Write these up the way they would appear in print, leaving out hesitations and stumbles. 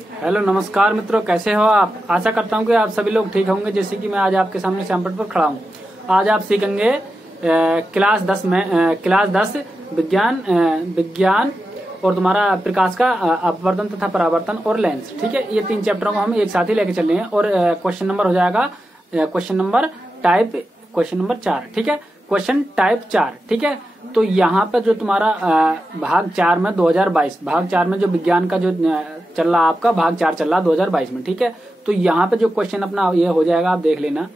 Hello नमस्कार मित्रों, कैसे हो आप। आशा करता हूँ कि आप सभी लोग ठीक होंगे। जैसे कि मैं आज आपके सामने सैमपट पर खड़ा हूँ। आज आप सीखेंगे क्लास 10 में क्लास 10 विज्ञान और तुम्हारा प्रकाश का अपवर्तन तथा परावर्तन और लेंस। ठीक है, ये 3 चैप्टरों को हम एक साथ ही लेके चल रहे हैं और क्वेश्चन नंबर हो जाएगा क्वेश्चन नंबर 4। ठीक है, क्वेश्चन टाइप 4। ठीक है, तो यहाँ पे जो तुम्हारा भाग 4 में 2022 भाग 4 में जो विज्ञान का जो चल रहा आपका भाग 4 चल रहा 2022 में। ठीक है, तो यहाँ पे जो क्वेश्चन अपना ये हो जाएगा, आप देख लेना।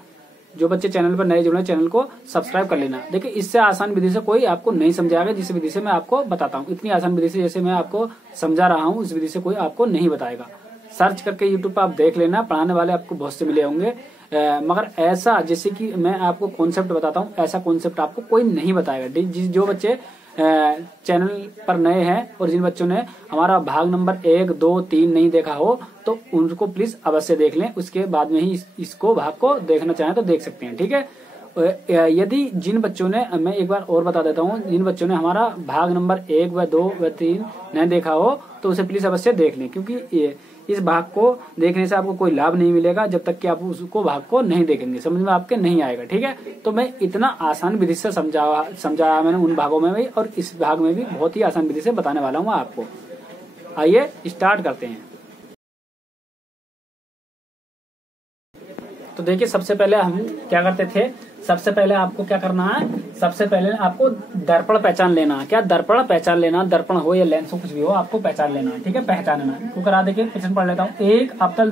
जो बच्चे चैनल पर नए जुड़े हैं, चैनल को सब्सक्राइब कर लेना। देखिए, इससे आसान विधि से कोई आपको नहीं समझाएगा जिस विधि से मैं आपको बताता हूँ। इतनी आसान विधि से जैसे मैं आपको समझा रहा हूँ, उस विधि से कोई आपको नहीं बताएगा। सर्च करके यूट्यूब पर आप देख लेना, पढ़ाने वाले आपको बहुत से मिले होंगे। मगर ऐसा जैसे कि मैं आपको कॉन्सेप्ट बताता हूँ, ऐसा कॉन्सेप्ट आपको कोई नहीं बताएगा। जो बच्चे चैनल पर नए हैं और जिन बच्चों ने हमारा भाग नंबर 1, 2, 3 नहीं देखा हो, तो उनको प्लीज अवश्य देख लें। उसके बाद में ही इसको भाग को देखना चाहें तो देख सकते हैं। ठीक है, यदि जिन बच्चों ने, मैं एक बार और बता देता हूँ, जिन बच्चों ने हमारा भाग नंबर 1 व 2 व 3 नहीं देखा हो तो उसे प्लीज अवश्य देख लें, क्योंकि इस भाग को देखने से आपको कोई लाभ नहीं मिलेगा जब तक कि आप उसको भाग को नहीं देखेंगे, समझ में आपके नहीं आएगा। ठीक है, तो मैं इतना आसान विधि से समझाया मैंने उन भागों में भी, और इस भाग में भी बहुत ही आसान विधि से बताने वाला हूँ आपको। आइए स्टार्ट करते हैं। तो देखिए, सबसे पहले हम क्या करते थे, सबसे पहले आपको क्या करना है, सबसे पहले आपको दर्पण पहचान लेना है। क्या दर्पण पहचान लेना, दर्पण हो या लेंस हो, कुछ भी हो, आपको पहचान लेना है। ठीक है, पहचानना है। तो करा देखिए, क्वेश्चन पढ़ लेता हूँ। एक अवतल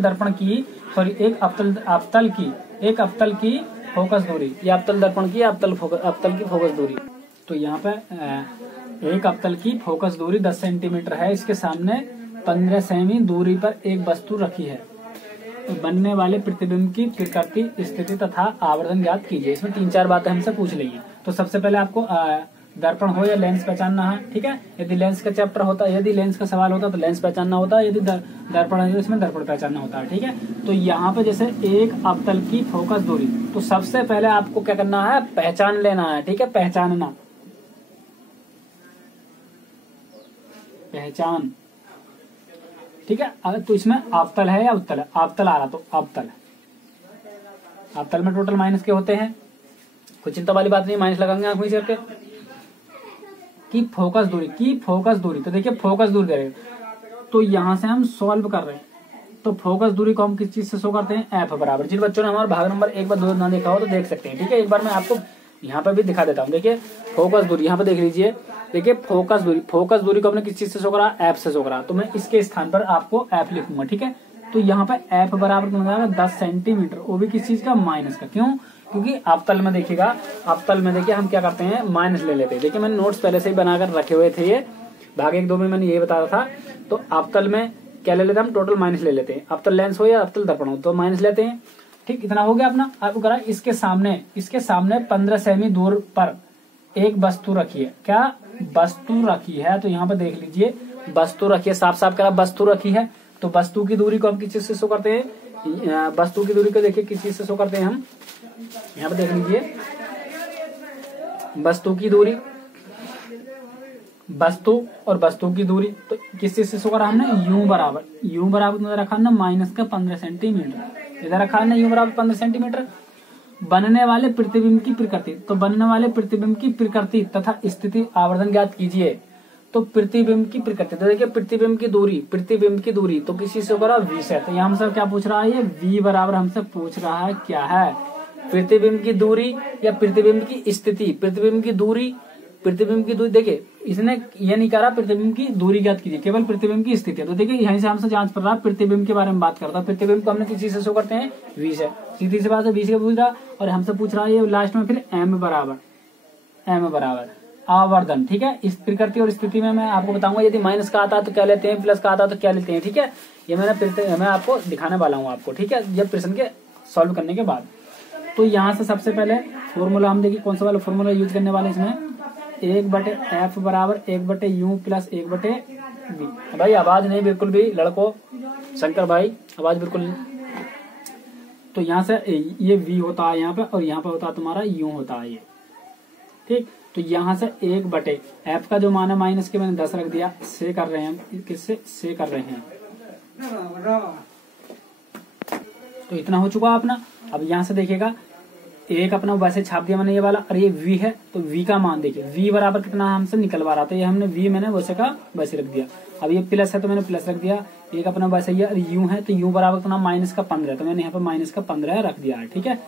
की फोकस दूरी, या अवतल दर्पण की अवतल की फोकस दूरी। तो यहाँ पे एक अवतल की फोकस दूरी 10 सेंटीमीटर है। इसके सामने 15 सेमी दूरी पर एक वस्तु रखी है। बनने वाले प्रतिबिंब की प्रकृति, स्थिति तथा आवर्धन ज्ञात कीजिए। इसमें 3-4 बातें हमसे पूछ ली हैं। तो सबसे पहले आपको दर्पण हो या लेंस पहचानना है। ठीक है, यदि लेंस का चैप्टर होता, यदि लेंस का सवाल होता तो लेंस पहचानना होता है, यदि दर्पण है तो इसमें दर्पण पहचानना होता है। ठीक है, तो यहाँ पे जैसे एक अवतल की फोकस दूरी, तो सबसे पहले आपको क्या करना है, पहचान लेना है। ठीक है, पहचानना, पहचान। ठीक है, तो इसमें अवतल है या उत्तल है, अवतल आ रहा तो अवतल। अवतल में टोटल माइनस के होते हैं, कोई चिंता वाली बात नहीं, माइनस लगाएंगे आंख में करके। की फोकस दूरी, तो देखिए फोकस दूरी करेगा, तो यहां से हम सॉल्व कर रहे हैं। तो फोकस दूरी को हम किस चीज से शो करते हैं, एफ बराबर। जिन बच्चों ने हमारा भाग नंबर 1 व 2 ना देखा हो तो देख सकते हैं। ठीक है, एक बार मैं आपको यहाँ पे भी दिखा देता हूँ। देखिए फोकस दूरी, यहाँ पे देख लीजिए। देखिए फोकस दूरी को हमने किस चीज से शो करा, एफ से शो करा। तो मैं इसके स्थान पर आपको एफ लिखूंगा। ठीक है, तो यहाँ पे एफ बराबर कितना आएगा, 10 सेंटीमीटर। वो भी किस चीज का, माइनस का। क्यों, क्योंकि अवतल में देखिएगा, अवतल में देखिए हम क्या करते हैं, माइनस ले लेते हैं। देखिए मैंने नोट्स पहले से ही बनाकर रखे हुए थे, ये भाग 1, 2 में मैंने ये बताया था। तो अवतल में क्या ले लेते हैं हम, टोटल माइनस ले लेते हैं। अवतल लेंस हो या अवतल दर्पण हो तो माइनस लेते हैं। ठीक, इतना हो गया अपना। आपको करा इसके सामने 15 सेमी दूर पर एक वस्तु रखी है। क्या वस्तु रखी है, तो यहाँ पर देख लीजिए, वस्तु रखी है, साफ साफ करा वस्तु रखी है। तो वस्तु की दूरी को हम किस चीज से शो करते हैं, वस्तु की दूरी को देखिए किस चीज से शो करते हैं हम, यहाँ पे देख लीजिए, वस्तु की दूरी, वस्तु और वस्तु की दूरी, तो किस चीज से शो करा हमने, यू बराबर रखा ना माइनस का 15 सेंटीमीटर। इधर रखा है यू बराबर 15 सेंटीमीटर। बनने वाले प्रतिबिंब की प्रकृति, तो बनने वाले प्रतिबिंब की प्रकृति तथा स्थिति आवर्धन ज्ञात कीजिए। तो प्रतिबिंब की प्रकृति, तो देखिए प्रतिबिंब की दूरी तो किसी से करा, वी से। तो यहाँ हमसे क्या पूछ रहा है, ये वी बराबर हमसे पूछ रहा है क्या है, प्रतिबिंब की दूरी या प्रतिबिंब की स्थिति। प्रतिबिंब की दूरी देखिए इसने ये नहीं करा प्रतिबिंब की दूरी ज्ञात कीजिए, केवल प्रतिबिंब की स्थिति। तो देखिए यहीं से हमसे जांच पड़ रहा है, प्रतिबिंब के बारे में बात करता है। प्रतिबिंब को हमने किस चीज से शो करते हैं, वी से। सीधी सी बात है, वी से पूछ रहा और हमसे पूछ रहा है ये लास्ट में फिर एम बराबर आवर्धन। ठीक है, इस प्रकृति और स्थिति में मैं आपको बताऊंगा, यदि माइनस का आता है तो क्या लेते हैं, प्लस का आता है तो क्या लेते हैं। ठीक है, ये मैं आपको दिखाने वाला हूँ आपको। ठीक है, जब प्रश्न के सॉल्व करने के बाद। तो यहाँ से सबसे पहले फॉर्मूला हम देखिए कौन सा वाला फॉर्मूला यूज करने वाले इसमें, 1/f बराबर 1/u प्लस 1/v। भाई आवाज नहीं बिल्कुल भी, लड़कों, शंकर भाई आवाज बिल्कुल नहीं। तो यहाँ से ये v होता है यहाँ पे, और यहाँ पे होता है तुम्हारा u होता है ये। ठीक, तो यहाँ से 1/f का जो मान है माइनस के मैंने 10 रख दिया, से कर रहे हैं, किससे से कर रहे हैं, तो इतना हो चुका अपना। अब यहाँ से देखिएगा एक अपना वैसे छाप दिया मैंने ये वाला, और ये v है तो v का मान देखिए v बराबर कितना हमसे निकलवा रहा था, ये हमने v मैंने वैसे का वैसे रख दिया। अब ये प्लस है तो मैंने प्लस रख दिया, एक अपना वैसे ही, और u है तो u बराबर कितना -15 तो मैंने यहाँ पे -15 रख दिया है। ठीक है,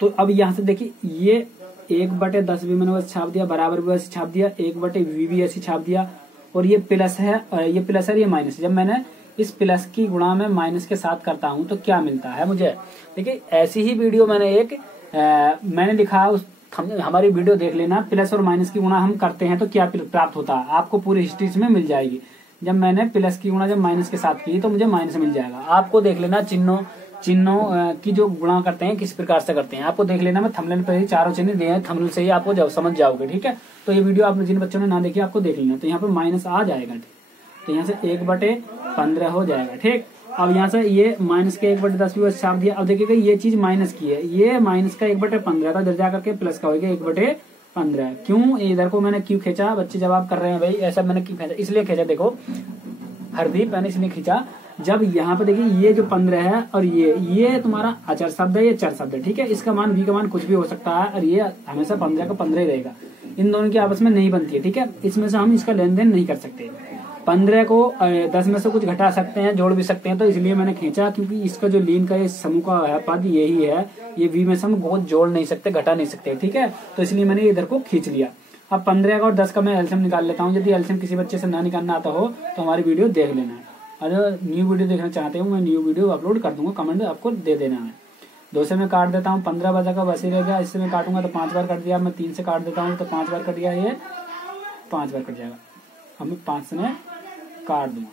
तो अब यहाँ से देखिए ये 1/10 भी मैंने वैसे छाप दिया, बराबर भी वैसे छाप दिया, 1/v भी ऐसे छाप दिया, और ये प्लस है और ये प्लस है, ये माइनस। जब मैंने इस प्लस की गुणा में माइनस के साथ करता हूं तो क्या मिलता है मुझे। देखिए ऐसी ही वीडियो मैंने लिखा उस हमारी वीडियो देख लेना, प्लस और माइनस की गुणा हम करते हैं तो क्या प्राप्त होता है, आपको पूरी हिस्ट्री में मिल जाएगी। जब मैंने प्लस की गुणा जब माइनस के साथ की तो मुझे माइनस मिल जाएगा। आपको देख लेना चिन्हों की जो गुणा करते हैं किस प्रकार से करते हैं, आपको देख लेना। मैं थंबनेल पर ही चारों चिन्ह दिए हैं, थंबनेल से ही आपको जब समझ जाओगे। ठीक है, तो ये वीडियो आप जिन बच्चों ने ना देखी आपको देख लेना। तो यहाँ पे माइनस आ जाएगा, तो यहाँ से 1/15 हो जाएगा। ठीक, अब यहाँ से ये माइनस के 1/10 भी छाप दिया। अब देखिएगा ये चीज माइनस की है, ये माइनस का 1/15 था, इधर जा करके प्लस का हो गया 1/15। क्यों इधर को मैंने क्यों खींचा, बच्चे जवाब कर रहे हैं भाई ऐसा मैंने क्यों खींचा, इसलिए खींचा देखो हरदीप, मैंने इसलिए खींचा जब यहाँ पे देखिए ये जो 15 है और ये तुम्हारा अचर शब्द है, ये चर शब्द है। ठीक है, इसका मान v का मान कुछ भी हो सकता है, और ये हमेशा 15 का 15 ही रहेगा, इन दोनों की आपस में नहीं बनती है। ठीक है, इसमें से हम इसका लेन देन नहीं कर सकते। 15 को 10 में से कुछ घटा सकते हैं, जोड़ भी सकते हैं, तो इसलिए मैंने खींचा, क्योंकि इसका जो लीन का ये समूह का है पद यही है, ये v में से हम बहुत जोड़ नहीं सकते, घटा नहीं सकते। ठीक है, तो इसलिए मैंने इधर को खींच लिया। अब 15 का और 10 का मैं एलसीएम निकाल लेता हूँ। यदि एलसीएम किसी बच्चे से ना निकालना आता हो तो हमारी वीडियो देख लेना है, और न्यू वीडियो देखना चाहते हो मैं न्यू वीडियो अपलोड कर दूंगा, कमेंट आपको दे देना है। 2 से मैं काट देता हूँ, 15 बचा का वैसे रह गया, इससे मैं काटूंगा तो 5 बार कट दिया। मैं 3 से काट देता हूँ तो 5 बार कट गया, ये 5 बार कट जाएगा। अब मैं 5 से मैं काट दूंगा।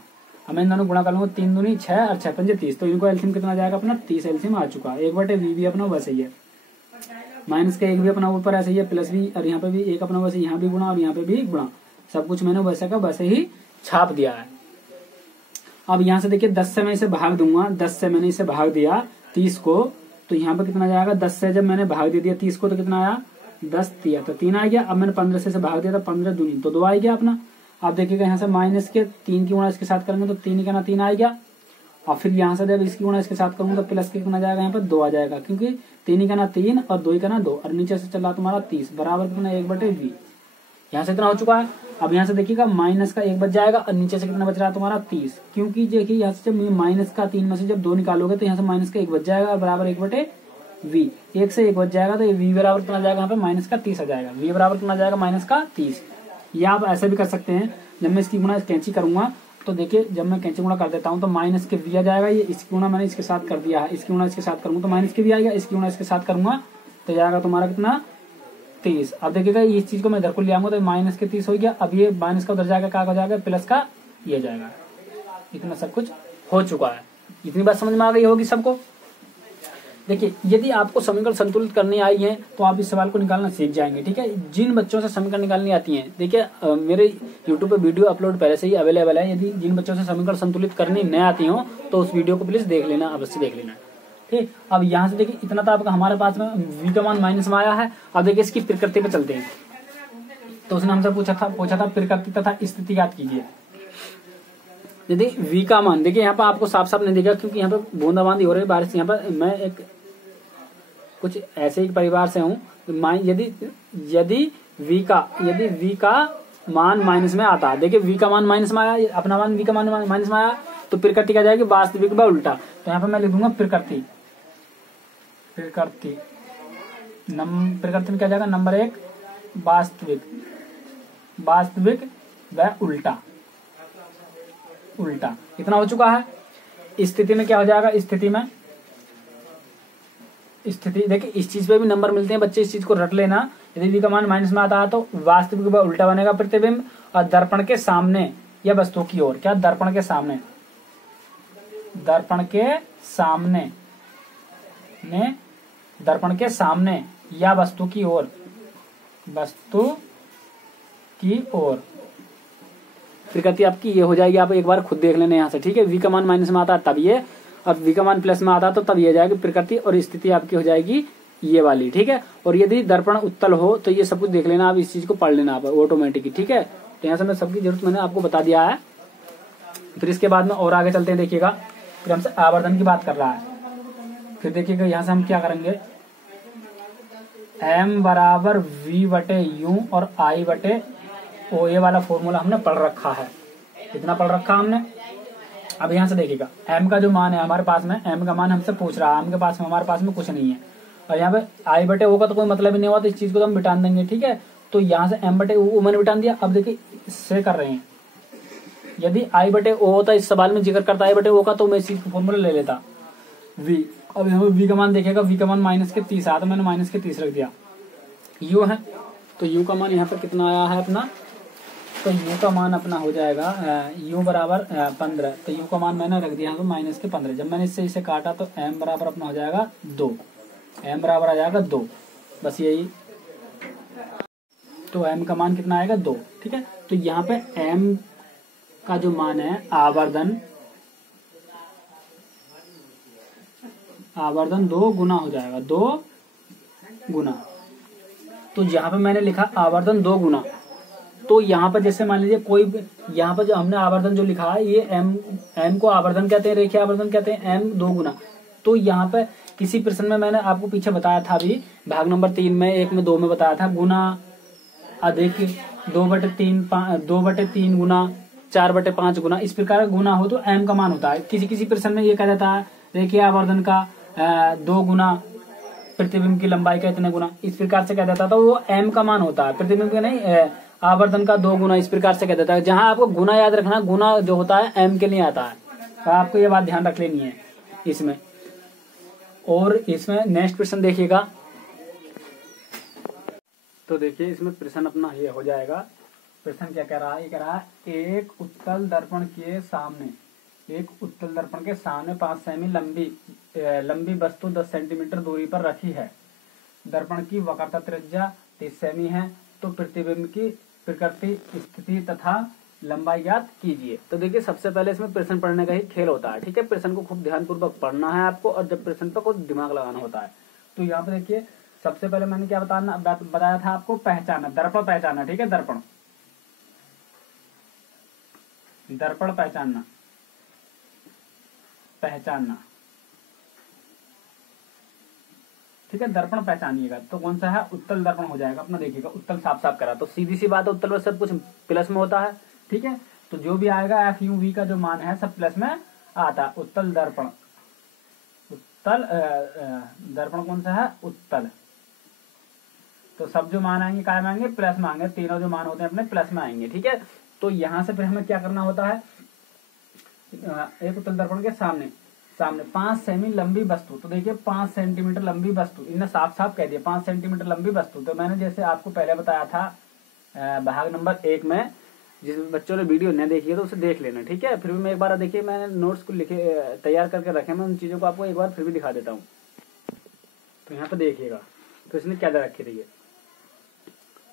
अब मैं इन दोनों गुणा कर लूंगा, 3 दूनी 6 और 6 पंजे 30, तो इनको एलसीएम कितना जाएगा अपना 30 एलसीएम आ चुका। 1/v भी अपना वैसे ही है, माइनस का 1 भी अपना ऊपर ऐसे ही है, प्लस भी, और यहाँ पे भी 1 अपना वैसे, यहाँ भी गुणा और यहाँ पे भी गुणा, सब कुछ मैंने वैसे का वैसे ही छाप दिया है। अब यहाँ से देखिए 10 से मैं इसे भाग दूंगा, 10 से मैंने इसे भाग दिया 30 को, तो यहाँ पे कितना जाएगा, 10 से जब मैंने भाग दे दिया 30 को तो कितना आया, 10 दिया तो 3 आ गया। अब मैंने 15 से भाग दिया तो 15 दूनी तो 2 आ गया अपना। अब देखिएगा यहाँ से माइनस के 3 की गुणा इसके साथ करेंगे तो 3 का ना 3 आ गया, और फिर यहाँ से जब इसकी गुणा इसके साथ करूंगा तो प्लस के कितना जाएगा, यहाँ पे 2 आ जाएगा, क्योंकि 3 का ना 3 और 2 का ना 2, और नीचे से चला तुम्हारा 30 बराबर कितना 1/v। यहाँ से इतना हो चुका है। अब यहाँ से देखिएगा माइनस का 1 बच जाएगा, और नीचे से कितना बच रहा है तुम्हारा 30, क्योंकि देखिए यहाँ से जब माइनस का 3 में से जब 2 निकालोगे तो यहाँ से माइनस का 1 बच जाएगा, बराबर 1/v। 1 से 1 बच जाएगा तो v बराबर कितना जाएगा, यहाँ पे माइनस का 30 आ जाएगा, v बराबर कितना जाएगा माइनस का 30। या आप ऐसे भी कर सकते हैं, जब मैं इसकी गुणा कैंची करूंगा तो देखिए जब मैं कैंची गुणा कर देता हूं तो माइनस के v आ जाएगा, ये इसकी गुणा मैंने इसके साथ कर दिया है, इसकी गुणा इसके साथ करूंगा तो माइनस के v आएगा, इसकी गुणा इसके साथ करूंगा तो जाएगा तुम्हारा कितना 30। अब देखिएगा इस चीज को मैं इधर को ले आऊंगा तो माइनस के 30 हो गया। अब ये माइनस का उधर जाएगा, क्या हो जाएगा, प्लस का ये जाएगा। इतना सब कुछ हो चुका है, इतनी बात समझ में आ गई होगी सबको। देखिए यदि आपको समीकरण संतुलित करनी आई है तो आप इस सवाल को निकालना सीख जाएंगे। ठीक है, जिन बच्चों से समीकरण निकालनी आती है, देखिए मेरे YouTube पे वीडियो अपलोड पहले से ही अवेलेबल है, यदि जिन बच्चों से समीकरण संतुलित करनी न आती हो तो उस वीडियो को प्लीज देख लेना, अवश्य देख लेना। ठीक, अब यहाँ से देखिए इतना तो आपका हमारे पास में v का मान माइनस में आया है। अब देखिए इसकी प्रकृति पे चलते हैं, तो उसने हमसे पूछा था प्रकृति तथा स्थिति याद कीजिए। यदि v का मान देखिए यहाँ पर आपको साफ साफ नहीं दिखेगा क्योंकि यहाँ पे बूंदाबांदी हो रही है बारिश। यहाँ पर मैं एक कुछ ऐसे ही परिवार से हूँ, यदि v का मान माइनस में आता है, देखिए v का मान माइनस में आया, अपना मान v का मान माइनस में आया तो प्रकृति क्या जाएगी, वास्तविक व उल्टा। तो यहाँ पे मैं लिख दूंगा प्रकृति में क्या जाएगा, नंबर 1 वास्तविक व उल्टा। इतना हो चुका है। स्थिति में क्या हो जाएगा, स्थिति देखिए इस चीज पे भी नंबर मिलते हैं बच्चे, इस चीज को रट लेना। यदि v का मान माइनस में आता है तो वास्तविक व उल्टा बनेगा प्रतिबिंब, और दर्पण के सामने या वस्तु की ओर, क्या दर्पण के सामने या वस्तु की ओर प्रकृति आपकी ये हो जाएगी। आप एक बार खुद देख लेना यहाँ से। ठीक है, v का मान माइनस में आता है तब ये, और v का मान प्लस में आता है तो तब ये जाएगी प्रकृति, और स्थिति आपकी हो जाएगी ये वाली। ठीक है, और यदि दर्पण उत्तल हो तो ये सब कुछ देख लेना, आप इस चीज को पढ़ लेना आप ऑटोमेटिकली। ठीक है, तो यहाँ से मैं सबकी जरूरत मैंने आपको बता दिया है। फिर इसके बाद में और आगे चलते हैं, देखिएगा फिर हमसे आवर्धन की बात कर रहा है। फिर देखिएगा यहाँ से हम क्या करेंगे, m बराबर v बटे u और I बटे o, ये वाला फॉर्मूला हमने पढ़ रखा है। कितना पढ़ रखा हमने। अब यहाँ से देखिएगा m का जो मान है हमारे पास में, m का मान हमसे पूछ रहा है, m के पास में हमारे पास में कुछ नहीं है, और यहाँ पे I बटे o का तो कोई मतलब ही नहीं हुआ, तो इस चीज को तो हम बिटान देंगे। ठीक है, तो यहाँ से m बटे o मैंने बिटान दिया। अब देखिए इससे कर रहे हैं, यदि I बटे o होता, इस सवाल में जिक्र करता I बटे o का, तो मैं इस चीज का फॉर्मूला ले लेता v। अब यहाँ पे v का मान देखिएगा, v का मान -30 आया, तो मैंने -30 रख दिया। u है तो u का मान यहाँ पर कितना आया है अपना, तो u का मान अपना हो जाएगा u बराबर 15, तो u का मान मैंने रख दिया -15। जब मैंने इससे इसे काटा तो m बराबर अपना हो जाएगा 2, m बराबर आ जाएगा 2, बस यही। तो m का मान कितना आएगा 2। ठीक है, तो यहाँ पे m का जो मान है आवर्धन 2 गुना हो जाएगा, 2 गुना। तो यहाँ पे मैंने लिखा आवर्धन 2 गुना, तो यहाँ पर जैसे मान लीजिए कोई यहाँ पर जो हमने आवर्धन जो लिखा है, ये m को आवर्धन कहते हैं, रेखीय आवर्धन कहते हैं, m 2 गुना। तो यहाँ पे किसी प्रश्न में मैंने आपको पीछे बताया था, अभी भाग नंबर 3 में 1 में 2 में बताया था, गुना अधिक 2/3 गुना 4/5 गुना, इस प्रकार गुना हो तो m का मान होता है। किसी किसी प्रश्न में ये कह देता है रेखीय आवर्धन का 2 गुना प्रतिबिंब की लंबाई का इतने गुना, इस प्रकार से कह देता था, तो वो m का मान होता है, प्रतिबिंब का नहीं, आवर्धन का 2 गुना, इस प्रकार से कह देता है। जहां आपको गुना याद रखना, गुना जो होता है m के लिए आता है, तो आपको ये बात ध्यान रख लेनी है इसमें। और इसमें नेक्स्ट प्रश्न देखिएगा, तो देखिए इसमें प्रश्न अपना ये हो जाएगा। प्रश्न क्या कह रहा है, ये कह रहा है एक उत्तल दर्पण के सामने 5 सेमी लंबी वस्तु 10 सेंटीमीटर दूरी पर रखी है। दर्पण की वक्रता त्रिज्या 30 सेमी है, तो प्रतिबिंब की प्रकृति, स्थिति तथा लंबाई ज्ञात कीजिए। तो देखिए सबसे पहले इसमें प्रश्न पढ़ने का ही खेल होता है। ठीक है, प्रश्न को खूब ध्यानपूर्वक पढ़ना है आपको, और जब प्रश्न पर कुछ दिमाग लगाना होता है। तो यहाँ पे देखिए सबसे पहले मैंने क्या बताया था आपको, पहचाना, दर्पण पहचाना। ठीक है, दर्पण पहचानना। ठीक है, दर्पण पहचानिएगा। तो कौन सा है, उत्तल दर्पण हो जाएगा अपना। देखिएगा उत्तल साफ साफ करा, तो सीधी सी बात है, उत्तल में सब कुछ प्लस में होता है। ठीक है, तो जो भी आएगा एफ यू वी का जो मान है सब प्लस में आता है। उत्तल दर्पण कौन सा है, उत्तल। तो सब जो मान आएंगे काय में आएंगे, प्लस में आएंगे, तीनों जो मान होते हैं अपने प्लस में आएंगे। ठीक है, तो यहां से फिर हमें क्या करना होता है, एक उत्तल दर्पण के सामने 5 सेमी लंबी वस्तु। तो देखिए 5 सेंटीमीटर लंबी वस्तु, इन्हें साफ साफ कह दिया 5 सेंटीमीटर लंबी वस्तु। तो मैंने जैसे आपको पहले बताया था भाग नंबर 1 में, जिस बच्चों ने वीडियो नहीं देखी है तो उसे देख लेना। ठीक है, फिर भी मैं एक बार देखिए मैंने नोट्स को तैयार करके रखे, मैं उन चीजों को आपको एक बार फिर भी दिखा देता हूँ। तो यहाँ पे देखिएगा तो इसने क्या दे रखी थी,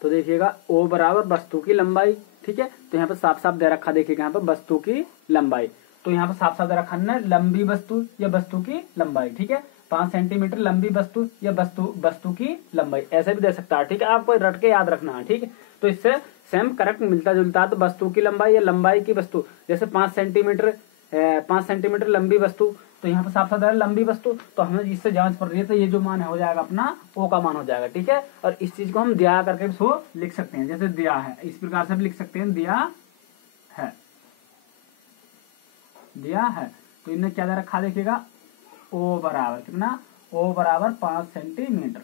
तो देखिएगा O बराबर वस्तु की लंबाई। ठीक है, तो यहाँ पे साफ साफ दे रखा, देखिएगा यहाँ पे वस्तु की लंबाई। तो यहाँ पे साफ साफ दे रखा है लंबी वस्तु या वस्तु की लंबाई। ठीक है, 5 सेंटीमीटर लंबी वस्तु या वस्तु की लंबाई, ऐसे भी दे सकता है। ठीक है, आपको रट के याद रखना है। ठीक है, तो इससे सेम करेक्ट मिलता जुलता है। तो वस्तु की लंबाई या लंबाई की वस्तु, जैसे 5 सेंटीमीटर लंबी वस्तु, तो यहाँ पे साफ साफ लंबी वस्तु, तो हमें इससे जांच पड़ रही है, तो ये जो मान है हो जाएगा अपना O का मान हो जाएगा। ठीक है, और इस चीज को हम दिया करके भी लिख सकते हैं, जैसे दिया है इस प्रकार से भी लिख सकते हैं, दिया है। तो इन्हें क्या दे रखा, देखिएगा O बराबर कितना, O बराबर 5 सेंटीमीटर।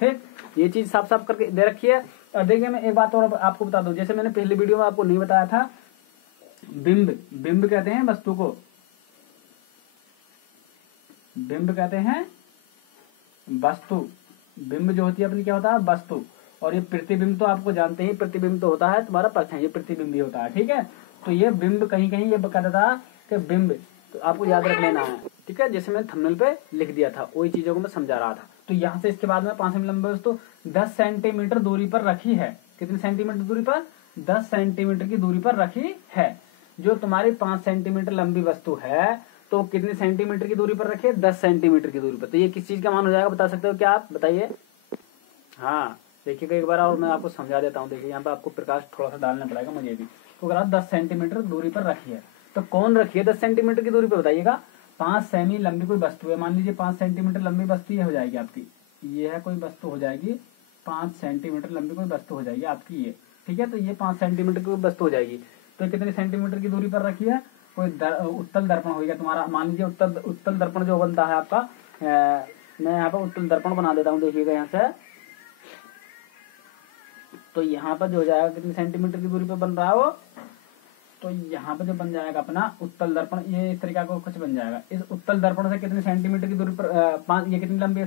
ठीक, ये चीज साफ साफ करके दे रखी है। और देखिए मैं एक बात और आपको बता दूं, जैसे मैंने पहले वीडियो में आपको नहीं बताया था, बिंब कहते हैं वस्तु को, बिंब कहते हैं वस्तु। बिंब जो होती है अपनी क्या होता है, वस्तु। और ये प्रतिबिंब तो आपको जानते हैं, प्रतिबिंब तो होता है तुम्हारा परछाई, ये प्रतिबिंब भी होता है। ठीक है, तो ये बिंब कहीं कहीं ये कहता था कि बिंब, तो आपको याद रख लेना है। ठीक है, जैसे मैंने थंबनेल पे लिख दिया था वही चीजों को मैं समझा रहा था। तो यहाँ से इसके बाद में 5 सेमी लंबी वस्तु 10 सेंटीमीटर दूरी पर रखी है। कितनी सेंटीमीटर दूरी पर, 10 सेंटीमीटर की दूरी पर रखी है। जो तुम्हारी 5 सेंटीमीटर लंबी वस्तु है, तो कितने सेंटीमीटर की दूरी पर रखी है, 10 सेंटीमीटर की दूरी पर। तो ये किस चीज का मान हो जाएगा, बता सकते हो क्या आप, बताइए। हाँ देखिएगा एक बार और मैं आपको समझा देता हूँ। देखिए यहाँ पे आपको प्रकाश थोड़ा सा डालना पड़ेगा मुझे भी। तो अगर आप 10 सेंटीमीटर दूरी पर रखी है, तो कौन रखी है 10 सेंटीमीटर की दूरी पे बताइएगा। 5 सेमी लंबी कोई वस्तु है, मान लीजिए 5 सेंटीमीटर लंबी वस्तु ये हो जाएगी आपकी, ये है कोई वस्तु हो जाएगी 5 सेंटीमीटर लंबी कोई वस्तु हो जाएगी आपकी ये, ठीक है। तो ये 5 सेंटीमीटर की वस्तु हो जाएगी। तो कितने सेंटीमीटर की दूरी पर रखी है, कोई उत्तल दर्पण हो गया तुम्हारा, मान लीजिए उत्तल दर्पण जो बनता है आपका, मैं यहाँ पर उत्तल दर्पण बना देता हूँ, देखिएगा यहाँ से। तो यहाँ पर जो हो जाएगा कितने सेंटीमीटर की दूरी पर बन रहा है वो, तो यहाँ पर जो बन जाएगा अपना उत्तल दर्पण, ये इस तरीका को कुछ बन जाएगा। इस उत्तल दर्पण से कितने सेंटीमीटर की दूरी पर ये कितनी लंबी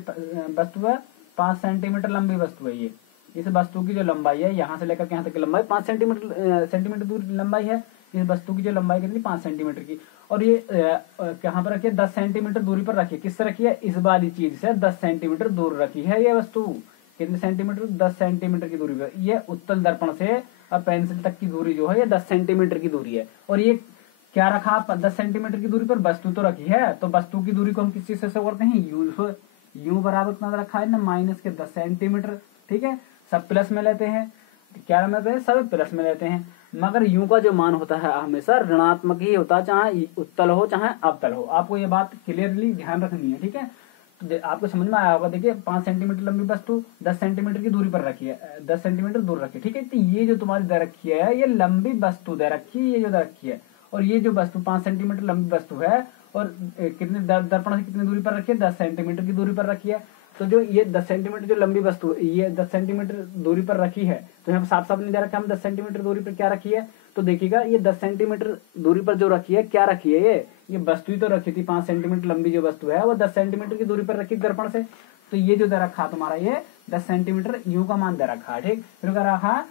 वस्तु है, 5 सेंटीमीटर लंबी वस्तु है ये। इस वस्तु की जो लंबाई है यहाँ से लेकर यहाँ तक की लंबाई 5 सेंटीमीटर दूरी लंबाई है। इस वस्तु की जो लंबाई कितनी 5 सेंटीमीटर की, और ये कहाँ पर रखी है 10 सेंटीमीटर दूरी पर रखी है। किससे रखी है, इस वाली चीज से 10 सेंटीमीटर दूर रखी है ये वस्तु। कितने सेंटीमीटर, 10 सेंटीमीटर की दूरी पर। ये उत्तल दर्पण से और पेंसिल तक की दूरी जो है ये 10 सेंटीमीटर की दूरी है। और ये क्या रखा 10 सेंटीमीटर की दूरी पर वस्तु तो रखी है, तो वस्तु की दूरी को हम किस चीज से शो करते हैं, यू बराबर कितना रखा है ना, माइनस के 10 सेंटीमीटर, ठीक है। सब प्लस में लेते हैं, क्या लेते हैं, सब प्लस में लेते हैं। मगर यू का जो मान होता है हमेशा ऋणात्मक ही होता है, चाहे उत्तल हो चाहे अवतल हो। आपको ये बात क्लियरली ध्यान रखनी है, ठीक है। तो आपको समझ में आया होगा। देखिए 5 सेंटीमीटर लंबी वस्तु 10 सेंटीमीटर की दूरी पर रखी है, 10 सेंटीमीटर दूर रखी है, ठीक है। तो ये जो तुम्हारी दे रखी है ये लंबी वस्तु दे रखी है, ये जो दे रखी है। और ये जो वस्तु 5 सेंटीमीटर लंबी वस्तु है और कितने दर्पण से कितनी दूरी पर रखी है, 10 सेंटीमीटर की दूरी पर रखी है। तो जो ये 10 सेंटीमीटर जो लंबी वस्तु ये 10 सेंटीमीटर दूरी पर रखी है, तो यहाँ साफ साफ नहीं दे रखा हम 10 सेंटीमीटर दूरी पर क्या रखी है। तो देखिएगा ये 10 सेंटीमीटर दूरी पर जो रखी है, क्या रखी है ये वस्तु ही तो रखी थी। 5 सेंटीमीटर लंबी जो वस्तु है वो 10 सेंटीमीटर की दूरी पर रखी दर्पण से। तो ये जो दे रखा तुम्हारा ये 10 सेंटीमीटर यू का मान दे रखा है, ठीक। फिर क्या रखा,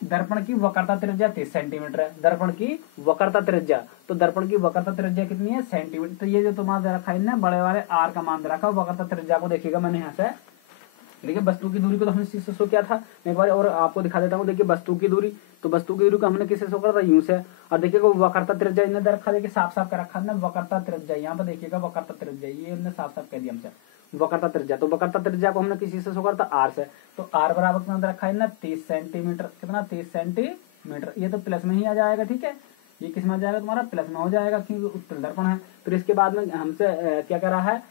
दर्पण की वक्रता त्रिज्या 30 सेंटीमीटर है, दर्पण की वक्रता त्रिज्या। तो दर्पण की वक्रता त्रिज्या कितनी है, सेंटीमीटर। तो ये जो तुम्हारा दे रखा है ना बड़े वाले आर का मान दे रखा है, वक्रता त्रिज्या को देखिएगा मैंने यहाँ से। देखिए वस्तु की दूरी को तो हमने किससे शो किया था, मैं एक बार और आपको दिखा देता हूँ। देखिए वस्तु की दूरी, तो वस्तु की दूरी को हमने किससे शो करा था, यू से। और देखिएगा वक्रता त्रिज्या इन्हें दे रखा, देखिए साफ साफ कर रखा है वक्रता त्रिज्या। यहाँ पर देखिएगा वक्रता त्रिज्या, ये हमने साफ साफ कह दिया हमसे वक्रता त्रिज्या। तो वक्रता त्रिज्या को हमने किसी से शो करता, आर से। तो आर बराबर कितना दे रखा है ना, 30 सेंटीमीटर। कितना, 30 सेंटीमीटर। ये तो प्लस में ही आ जाएगा, ठीक है। ये किस में आ जाएगा तुम्हारा, प्लस में हो जाएगा क्योंकि उत्तल दर्पण है। फिर इसके बाद में हमसे क्या कर रहा है,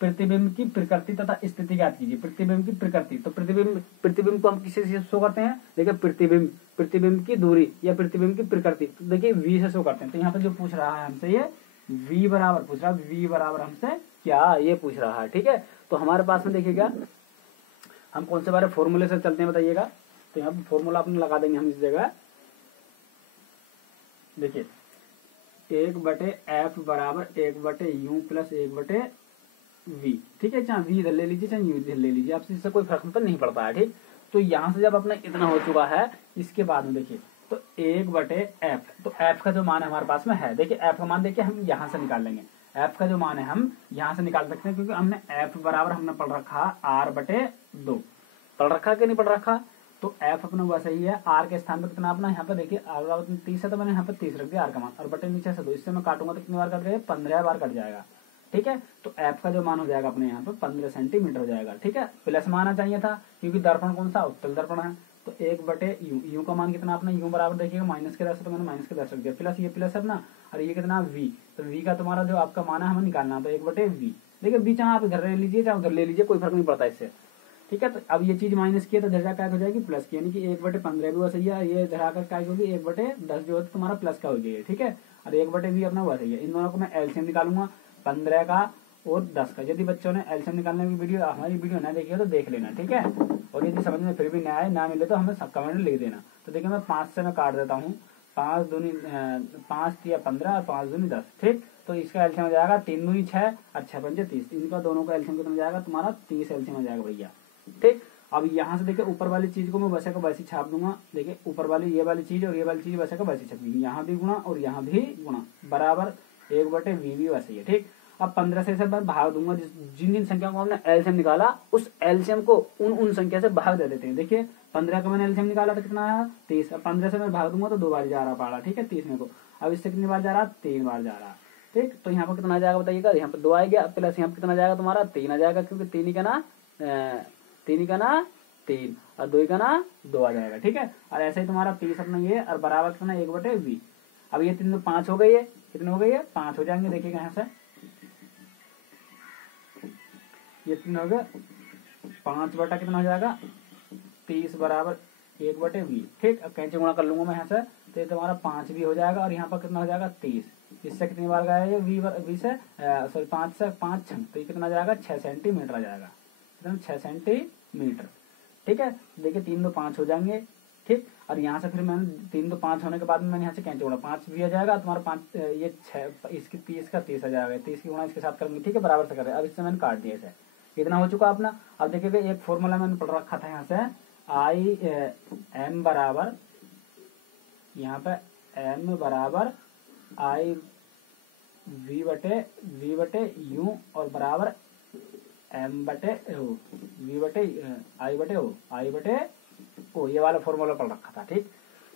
प्रतिबिंब की प्रकृति तथा स्थिति ज्ञात कीजिए। प्रतिबिंब की प्रकृति, तो प्रतिबिंब को हम किसी से शो करते हैं, देखिए प्रतिबिंब की दूरी या प्रतिबिंब की प्रकृति, तो देखिए वी से शो करते हैं। तो यहाँ पे जो पूछ रहा है हमसे ये v बराबर पूछ रहा है, v बराबर हमसे क्या ये पूछ रहा है, ठीक है। तो हमारे पास में देखिएगा हम कौन से बारे फॉर्मूले से चलते हैं बताइएगा। तो यहाँ पे फॉर्मूला अपने लगा देंगे हम इस जगह। देखिए 1/f बराबर 1/u प्लस 1/v, ठीक है। चाहे v इधर ले लीजिए चाहे u इधर ले लीजिए, आपसे इससे कोई फर्क तो नहीं पड़ता है, ठीक। तो यहाँ से जब अपना इतना हो चुका है, इसके बाद में देखिए तो 1/f, तो f का जो मान है हमारे पास में है, देखिए f का मान देखिए हम यहाँ से निकाल लेंगे। f का जो मान है हम यहाँ से निकाल सकते हैं, क्योंकि हमने f बराबर हमने पढ़ रखा r/2 पढ़ रखा कि नहीं पढ़ रखा। तो f अपना वैसा ही है, r के स्थान पर कितना अपना यहाँ पे देखिए r बराबर 30 है, तो मैंने यहाँ पे 30 रख दिया r का मान, और बटे नीचे से 2, इससे मैं काटूंगा तो कितनी बार कट जाएगा, 15 बार कट जाएगा, ठीक है। तो f का जो मान हो जाएगा अपने यहाँ पे 15 सेंटीमीटर हो जाएगा, ठीक है। प्लस में आना चाहिए था क्योंकि दर्पण कौन सा, उत्तल दर्पण है। तो 1/u, u का मान कितना अपना, u बराबर देखिएगा माइनस के 10, तो मैंने माइनस के 10 रख दिया, प्लस ये प्लस है अपना, और ये कितना v। तो v का तुम्हारा जो आपका मान है हमें निकालना, तो 1/v। देखिए v चाहे आप इधर ले लीजिए चाहे उधर ले लीजिए, कोई फर्क नहीं पड़ता इससे, ठीक है। तो अब ये चीज माइनस की है तो धरा क्या हो जाएगी, प्लस की, यानी कि 1/15 भी वैसे ही है, ये धरा कर क्या होगी 1/10 जो है तुम्हारा प्लस का हो जाएगा, ठीक है। और 1/v अपना वैसे ही है। इन दोनों को मैं एलसीएम निकालूंगा, 15 का और 10 का। यदि बच्चों ने एलसीएम निकालने की वीडियो हमारी वीडियो ना देखी हो तो देख लेना, ठीक है। और यदि समझ में फिर भी ना आए ना मिले तो हमें सब कमेंट लिख देना। तो देखिए मैं 5 से मैं काट देता हूँ, 5 दूनी 5 या 15 और 5 दूनी 10, ठीक। तो इसका एलसीएम हो जाएगा 3 दूनी 6 और 6 पंजे 30, इनका दोनों का एलसीएम कितना जाएगा तुम्हारा 30 एलसीएम हो जाएगा भैया, ठीक। अब यहाँ से देखिए ऊपर वाली चीज को मैं वैसे का वैसे छाप दूंगा। देखिए ऊपर वाली ये वाली चीज और ये वाली चीज वैसे का वैसे छपेगी, यहाँ भी गुणा और यहाँ भी गुणा, बराबर 1/v भी वैसे ही है, ठीक। अब 15 से मैं भाग दूंगा, जिन जिन संख्या को हमने एलसीएम निकाला उस एलसीएम को उन संख्या से भाग दे देते हैं। देखिए 15 का मैंने एलसीएम निकाला तो कितना आया 30, अब 15 से मैं भाग दूंगा तो 2 बार जा रहा पड़ा, ठीक है 30 में को। अब इससे कितनी बार जा रहा, 3 बार जा रहा, ठीक। तो यहाँ पर कितना आ जाएगा बताइएगा, यहाँ पर 2 आ गया, प्लस यहाँ पर कितना जाएगा तुम्हारा 3 आ जाएगा, क्योंकि 3 ही का ना 3 और 2 का ना 2 आ जाएगा, ठीक है। और ऐसे ही तुम्हारा 30 अपना ये और बराबर कितना 1/v। अब ये 3 2 5 हो गई है, कितने हो गई है 5 हो जाएंगे। देखिएगा यहाँ से ये 3 हो गया 5 बटा कितना हो जाएगा 30 बराबर 1/v। ठीक, अब कैंची गुणा कर लूंगा मैं यहाँ से, तो ये तुम्हारा 5 भी हो जाएगा और यहाँ पर कितना हो जाएगा 30। इससे कितनी बार गया ये वी से सॉरी 5 से 5 छंग, तो ये कितना आ जाएगा 6 सेंटीमीटर आ जाएगा, कितना 6 सेंटीमीटर। ठीक है, देखिए 3 2 5 हो जाएंगे। ठीक, और यहाँ से फिर मैंने 3 2 5 होने के बाद में मैंने यहाँ से कैंची गुणा 5 भी आ जाएगा, तुम्हारा 5 ये 6 इसकी 30 का 30 आ जाएगा, 30 की गुणा इसके साथ करेंगे। ठीक है, बराबर से कर रहे हैं। अब इससे मैंने काट दिया इसे, कितना हो चुका अपना। अब देखिएगा एक फॉर्मूला मैंने पढ़ रखा था यहाँ से, आई एम बराबर यहाँ पे एम बराबर आई वी बटे यू और बराबर एम बटे वी बटे आई बटे ओ, ये वाला फॉर्मूला पढ़ रखा था। ठीक,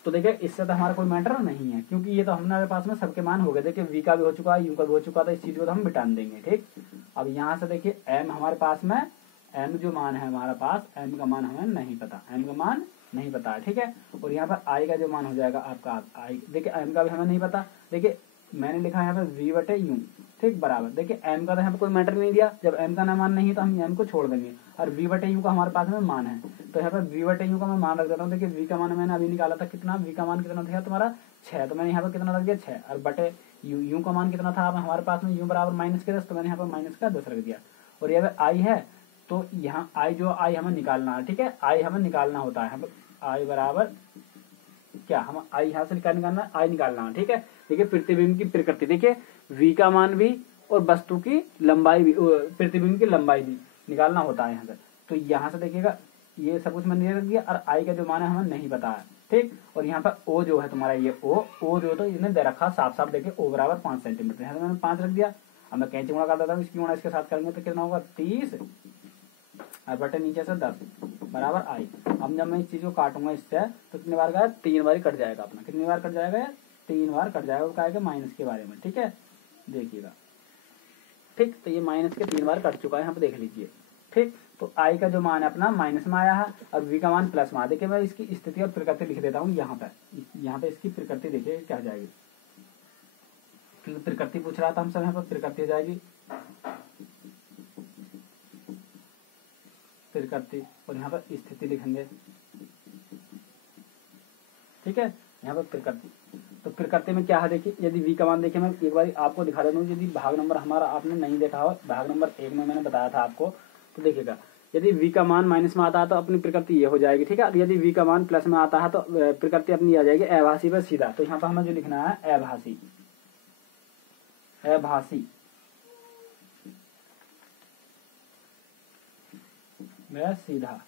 तो देखिए इससे तो हमारा कोई मैटर नहीं है, क्योंकि ये तो हमारे पास में सबके मान हो गए। देखिए वी का भी हो चुका है, यू का भी हो चुका था, इस चीज को तो हम मिटान देंगे। ठीक, अब यहाँ से देखिए एम हमारे पास में, एम जो मान है हमारे पास, एम का मान हमें नहीं पता, एम का मान नहीं पता है। ठीक है, और यहाँ पर आई का जो मान हो जाएगा आपका आई, देखिए एम का भी हमें नहीं पता। देखिए मैंने लिखा है यहाँ पे वी बटे यू। ठीक, बराबर देखिए एम का तो यहाँ पे कोई मैटर नहीं दिया, जब एम का ना मान नहीं है तो हम एम को छोड़ देंगे, और वी बटे यू का हमारे पास में मान है, तो यहाँ पे वी बटे यू का मैं मान रख देता हूँ। देखिए वी का मान मैंने अभी निकाला था, कितना वी का मान कितना था तुम्हारा 6, तो मैंने यहाँ पे कितना रख दिया 6, और बटे यू का मान कितना था हमारे पास में, यू बराबर -10, तो मैंने यहाँ पर -10 रख दिया। और यहाँ पे आई है, तो यहाँ आई हमें निकालना है। ठीक है, आई हमें निकालना होता है, आई बराबर क्या, हम आई यहाँ से निकालना, आई निकालना है। ठीक है, देखिए प्रतिबिंब की प्रकृति, देखिए वी का मान भी और वस्तु की लंबाई भी, प्रतिबिंब की लंबाई भी निकालना होता है यहाँ से। तो यहाँ से देखिएगा ये सब कुछ मैंने रख दिया, और आई का जो मान है हमें नहीं पता है। ठीक, और यहाँ पर ओ जो है तुम्हारा, ये ओ जो तो इन्हें दे रखा साफ साफ, देखिए ओ बराबर 5 सेंटीमीटर, यहाँ से मैंने 5 रख दिया। अब मैं कैंची गुणा कर देता हूँ, इसकी गुणा इसके साथ करेंगे तो कितना होगा 30 और बटे नीचे से 10 बराबर आई। अब जब मैं इस चीज को काटूंगा इससे, तो कितनी बार का 3 बार कट जाएगा अपना, कितनी बार कट जाएगा 3 बार कट जाएगा, वो कहेगा माइनस के बारे में। ठीक है, देखिएगा। ठीक, तो ये माइनस के 3 बार कट चुका है, यहाँ पे देख लीजिए। ठीक, तो आई का जो मान है अपना माइनस में आया है, और वी का मान प्लस में आया। देखिए मैं इसकी स्थिति और प्रकृति लिख देता हूँ यहाँ पे इसकी प्रकृति देखिए क्या हो जाएगी, प्रकृति पूछ रहा था हमसे, यहाँ पर प्रकृति हो जाएगी प्रकृति, और यहाँ पर स्थिति लिखेंगे। ठीक है, यहाँ पर प्रकृति, तो प्रकृति में क्या है देखिए, यदि v का मान देखिए, मैं एक बार आपको दिखा देता हूँ। यदि भाग नंबर हमारा आपने नहीं देखा हो, भाग नंबर 1 में मैंने बताया था आपको, तो देखिएगा यदि v का मान माइनस में आता है तो अपनी प्रकृति ये हो जाएगी। ठीक है, यदि v का मान प्लस में आता है तो प्रकृति अपनी आ जाएगी अभासी पर सीधा। तो यहाँ पर हमें जो लिखना है अभासी, अभासी वह सीधा,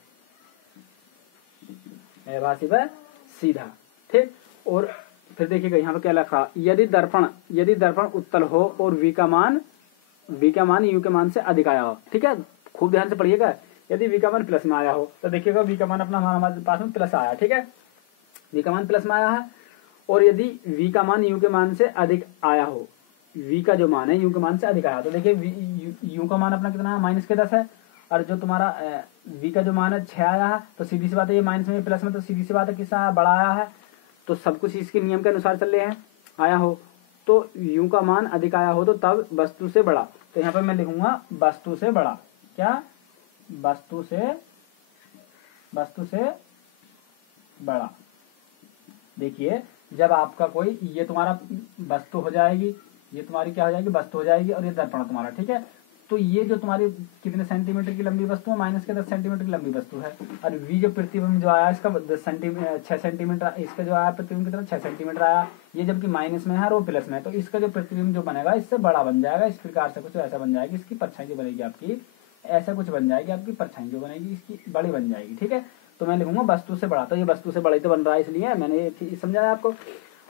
अभासी वह सीधा। ठीक, और फिर देखिएगा यहाँ पे क्या लिखा, यदि दर्पण उत्तल हो और v का मान u के मान से अधिक आया हो। ठीक है, खूब ध्यान से पढ़िएगा। यदि v का मान प्लस में आया हो तो देखिएगा v का मान अपना हमारे पास में प्लस आया। ठीक है, v का मान प्लस में आया है, और यदि v का मान u के मान से अधिक आया हो, v का जो मान है u के मान से अधिक आया, तो देखिए u का मान अपना कितना है -10 है, और जो तुम्हारा v का जो मान है 6 आया है, तो सीधी सी बात है ये माइनस में प्लस में, तो सीधी सी बात है किसका बड़ा आया है, तो सब कुछ इसके नियम के अनुसार चल रहे हैं। आया हो तो u का मान अधिक आया हो तो तब वस्तु से बड़ा, तो यहाँ पे मैं लिखूंगा वस्तु से बड़ा, क्या वस्तु से बड़ा। देखिए जब आपका कोई, ये तुम्हारा वस्तु हो जाएगी, ये तुम्हारी क्या हो जाएगी वस्तु हो जाएगी, और ये दर्पण तुम्हारा। ठीक है, तो ये जो तुम्हारी कितने सेंटीमीटर की लंबी वस्तु है, -10 सेंटीमीटर की लंबी वस्तु है, और v जो प्रतिबिंब जो आया इसका 6 सेंटीमीटर, इसका जो आया प्रतिबिंब कितना 6 सेंटीमीटर आया, ये जबकि माइनस में है और वो प्लस में है, तो इसका जो प्रतिबिंब जो बनेगा इससे बड़ा बन जाएगा। इस प्रकार से कुछ ऐसा बन जाएगी, इसकी परछाई जो बनेगी आपकी ऐसा कुछ बन जाएगी, आपकी परछाई जो बनेगी इसकी बड़ी बन जाएगी। ठीक है, तो मैं लिखूंगा वस्तु से बड़ा, तो ये वस्तु से बड़ा तो बन रहा है, इसलिए मैंने ये समझाया आपको।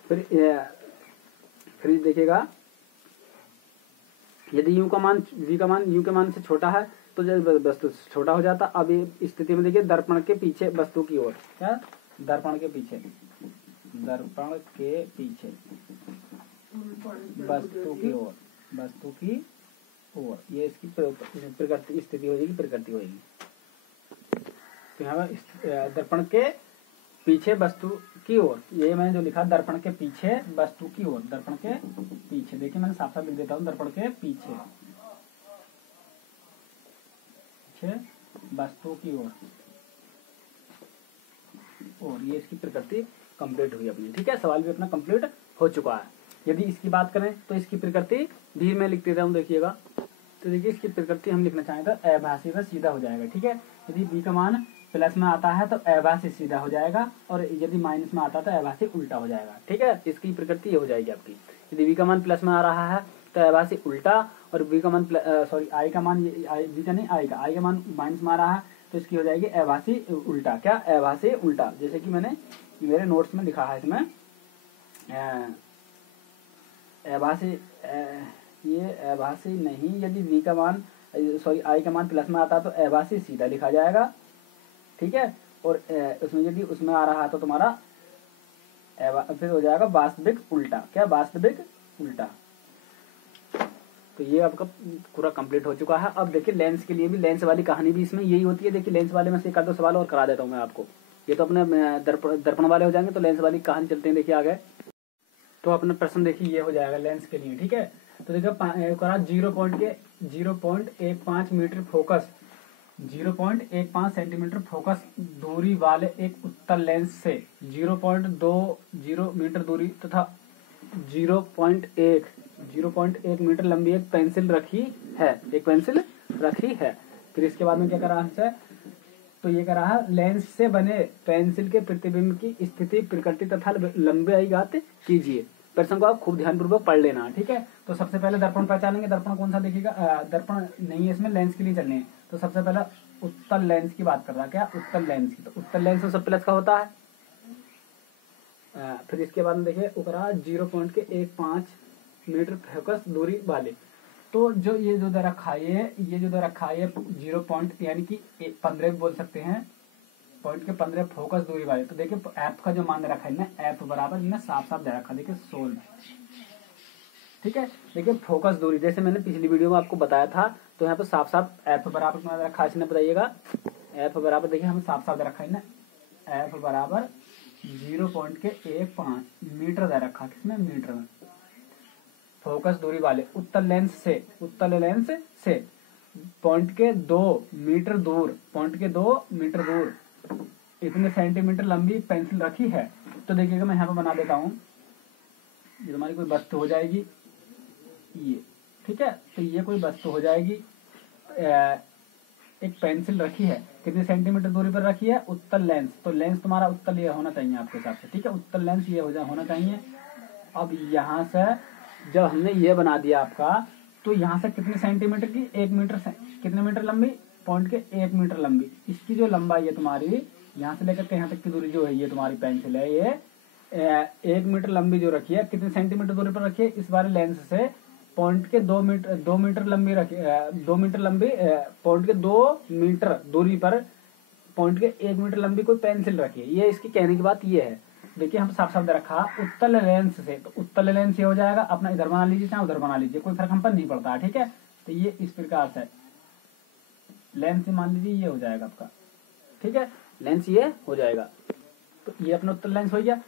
फिर देखिएगा यदि v का मान u के मान से छोटा है तो जब वस्तु छोटा हो जाता। अब ये स्थिति में देखिए दर्पण के पीछे वस्तु की ओर, क्या दर्पण के पीछे वस्तु की ओर ये इसकी प्रकृति स्थिति हो जाएगी, प्रकृति होगी। तो यहाँ दर्पण के पीछे वस्तु की ओर, ये मैंने जो लिखा दर्पण के पीछे वस्तु की ओर, दर्पण के पीछे, देखिए मैंने साफ साफ लिख देता हूँ, दर्पण के पीछे वस्तु की ओर, और ये इसकी प्रकृति कंप्लीट हुई अपनी। ठीक है, सवाल भी अपना कंप्लीट हो चुका है। यदि इसकी बात करें तो इसकी प्रकृति भी मैं लिख देता हूँ, देखिएगा। तो देखिए इसकी प्रकृति हम लिखना चाहें तो अभाषी व सीधा हो जाएगा। ठीक है, यदि बी का मान प्लस में आता है तो अभाषी सीधा हो जाएगा, और यदि माइनस में आता है तो अभाषी उल्टा हो जाएगा। ठीक है, इसकी प्रकृति ये हो जाएगी आपकी। यदि बी का मान प्लस में आ रहा है तो अभाषी उल्टा, और बी का मान आई का मान, बी का नहीं आई का मान माइनस में आ रहा है तो इसकी हो जाएगी अभाषी उल्टा। क्या? अभाषी उल्टा। जैसे कि मैंने मेरे नोट्स में लिखा है इसमें अभाषी, ये अभाषी नहीं, यदि v का मान आई का मान प्लस में आता है तो अभाषी सीधा लिखा जाएगा। ठीक है, और उसमें यदि उसमें आ रहा है तो तुम्हारा फिर हो जाएगा वास्तविक उल्टा। क्या? वास्तविक उल्टा। तो ये आपका पूरा कंप्लीट हो चुका है। अब देखिए लेंस के लिए भी, लेंस वाली कहानी भी इसमें यही होती है। देखिए लेंस वाले में से एक आध दो सवाल और करा देता हूँ मैं आपको। ये तो अपने दर्पण वाले हो जाएंगे, तो लेंस वाली कहानी चलते हैं। देखिए आगे तो अपना प्रश्न देखिए ये हो जाएगा लेंस के लिए। ठीक है, तो देखिए 0.15 मीटर फोकस, 0.15 सेंटीमीटर फोकस दूरी वाले एक उत्तल लेंस से 0.20 मीटर दूरी तथा 0.1 मीटर लंबी एक पेंसिल रखी है, एक पेंसिल रखी है। फिर इसके बाद में क्या करा हमसे, तो ये करा है लेंस से बने पेंसिल के प्रतिबिंब की स्थिति, प्रकृति तथा लंबाई ज्ञात कीजिए। प्रश्न को आप खूब ध्यानपूर्वक पढ़ लेना। ठीक है, तो सबसे पहले दर्पण पहचानेंगे। दर्पण कौन सा देखिएगा, दर्पण नहीं है इसमें, लेंस के लिए चलने हैं। तो सबसे पहले उत्तल लेंस की बात कर रहा है। क्या? उत्तल लेंस की। तो उत्तल लेंस में सब प्लस का होता है। फिर इसके बाद में देखिए उकरा 0.15 मीटर फोकस दूरी वाले, तो जो ये जो दे रखा है, ये जो दे रखा है 0. यानी कि 15 बोल सकते हैं, पॉइंट के 15 फोकस दूरी वाले। तो देखिए एफ का जो मान दे रखा है ना, एफ बराबर इन्हें साफ साफ दे रखा, देखिए 16। ठीक है, देखिए फोकस दूरी जैसे मैंने पिछली वीडियो में आपको बताया था, तो यहाँ पे साफ साफ एफ बराबर कितना दे रखा है इसने बताइएगा। एफ बराबर देखिए हमें साफ साफ दे रखा है ना, एफ बराबर 0.15 मीटर दे रखा, किसमें? मीटर में। फोकस दूरी वाले उत्तल लेंस से पॉइंट के 2 मीटर दूर, पॉइंट के 2 मीटर दूर इतने सेंटीमीटर लंबी पेंसिल रखी है। तो देखिएगा मैं यहाँ पे बना देता हूँ, ये तुम्हारी कोई वस्तु हो जाएगी ये। ठीक है, तो ये कोई वस्तु हो जाएगी, एक पेंसिल रखी है, कितने सेंटीमीटर दूरी पर रखी है? उत्तल लेंस। तो लेंस तुम्हारा उत्तल ये होना चाहिए आपके हिसाब से। ठीक है, उत्तल लेंस ये होना चाहिए। अब यहाँ से जब हमने ये बना दिया आपका, तो यहाँ से कितने सेंटीमीटर की? 1 मीटर से कितने मीटर लंबी? पॉइंट के 1 मीटर लंबी। इसकी जो लंबाई है तुम्हारी, यहाँ से लेकर के यहाँ तक की दूरी जो है, ये तुम्हारी पेंसिल है, ये 1 मीटर लंबी जो रखी है, कितने सेंटीमीटर दूरी पर रखी है? इस बारे लेंस से पॉइंट के 2 मीटर लंबी रखी, 2 मीटर लंबी, पॉइंट के 2 मीटर दूरी पर पॉइंट के 1 मीटर लंबी कोई पेंसिल रखी है। ये इसकी कहने की बात ये है। देखिए हम साफ साफ दे रखा उत्तल लेंस से, तो उत्तल लेंस ये हो जाएगा, अपना इधर बना लीजिए चाहे उधर बना लीजिए, कोई फर्क हम पर नहीं पड़ता है। ठीक है, तो ये इस प्रकार से लेंस मान लीजिए ये हो जाएगा आपका। ठीक है, लेंस ये हो जाएगा। तो ये अपना उत्तल लेंस हो गया।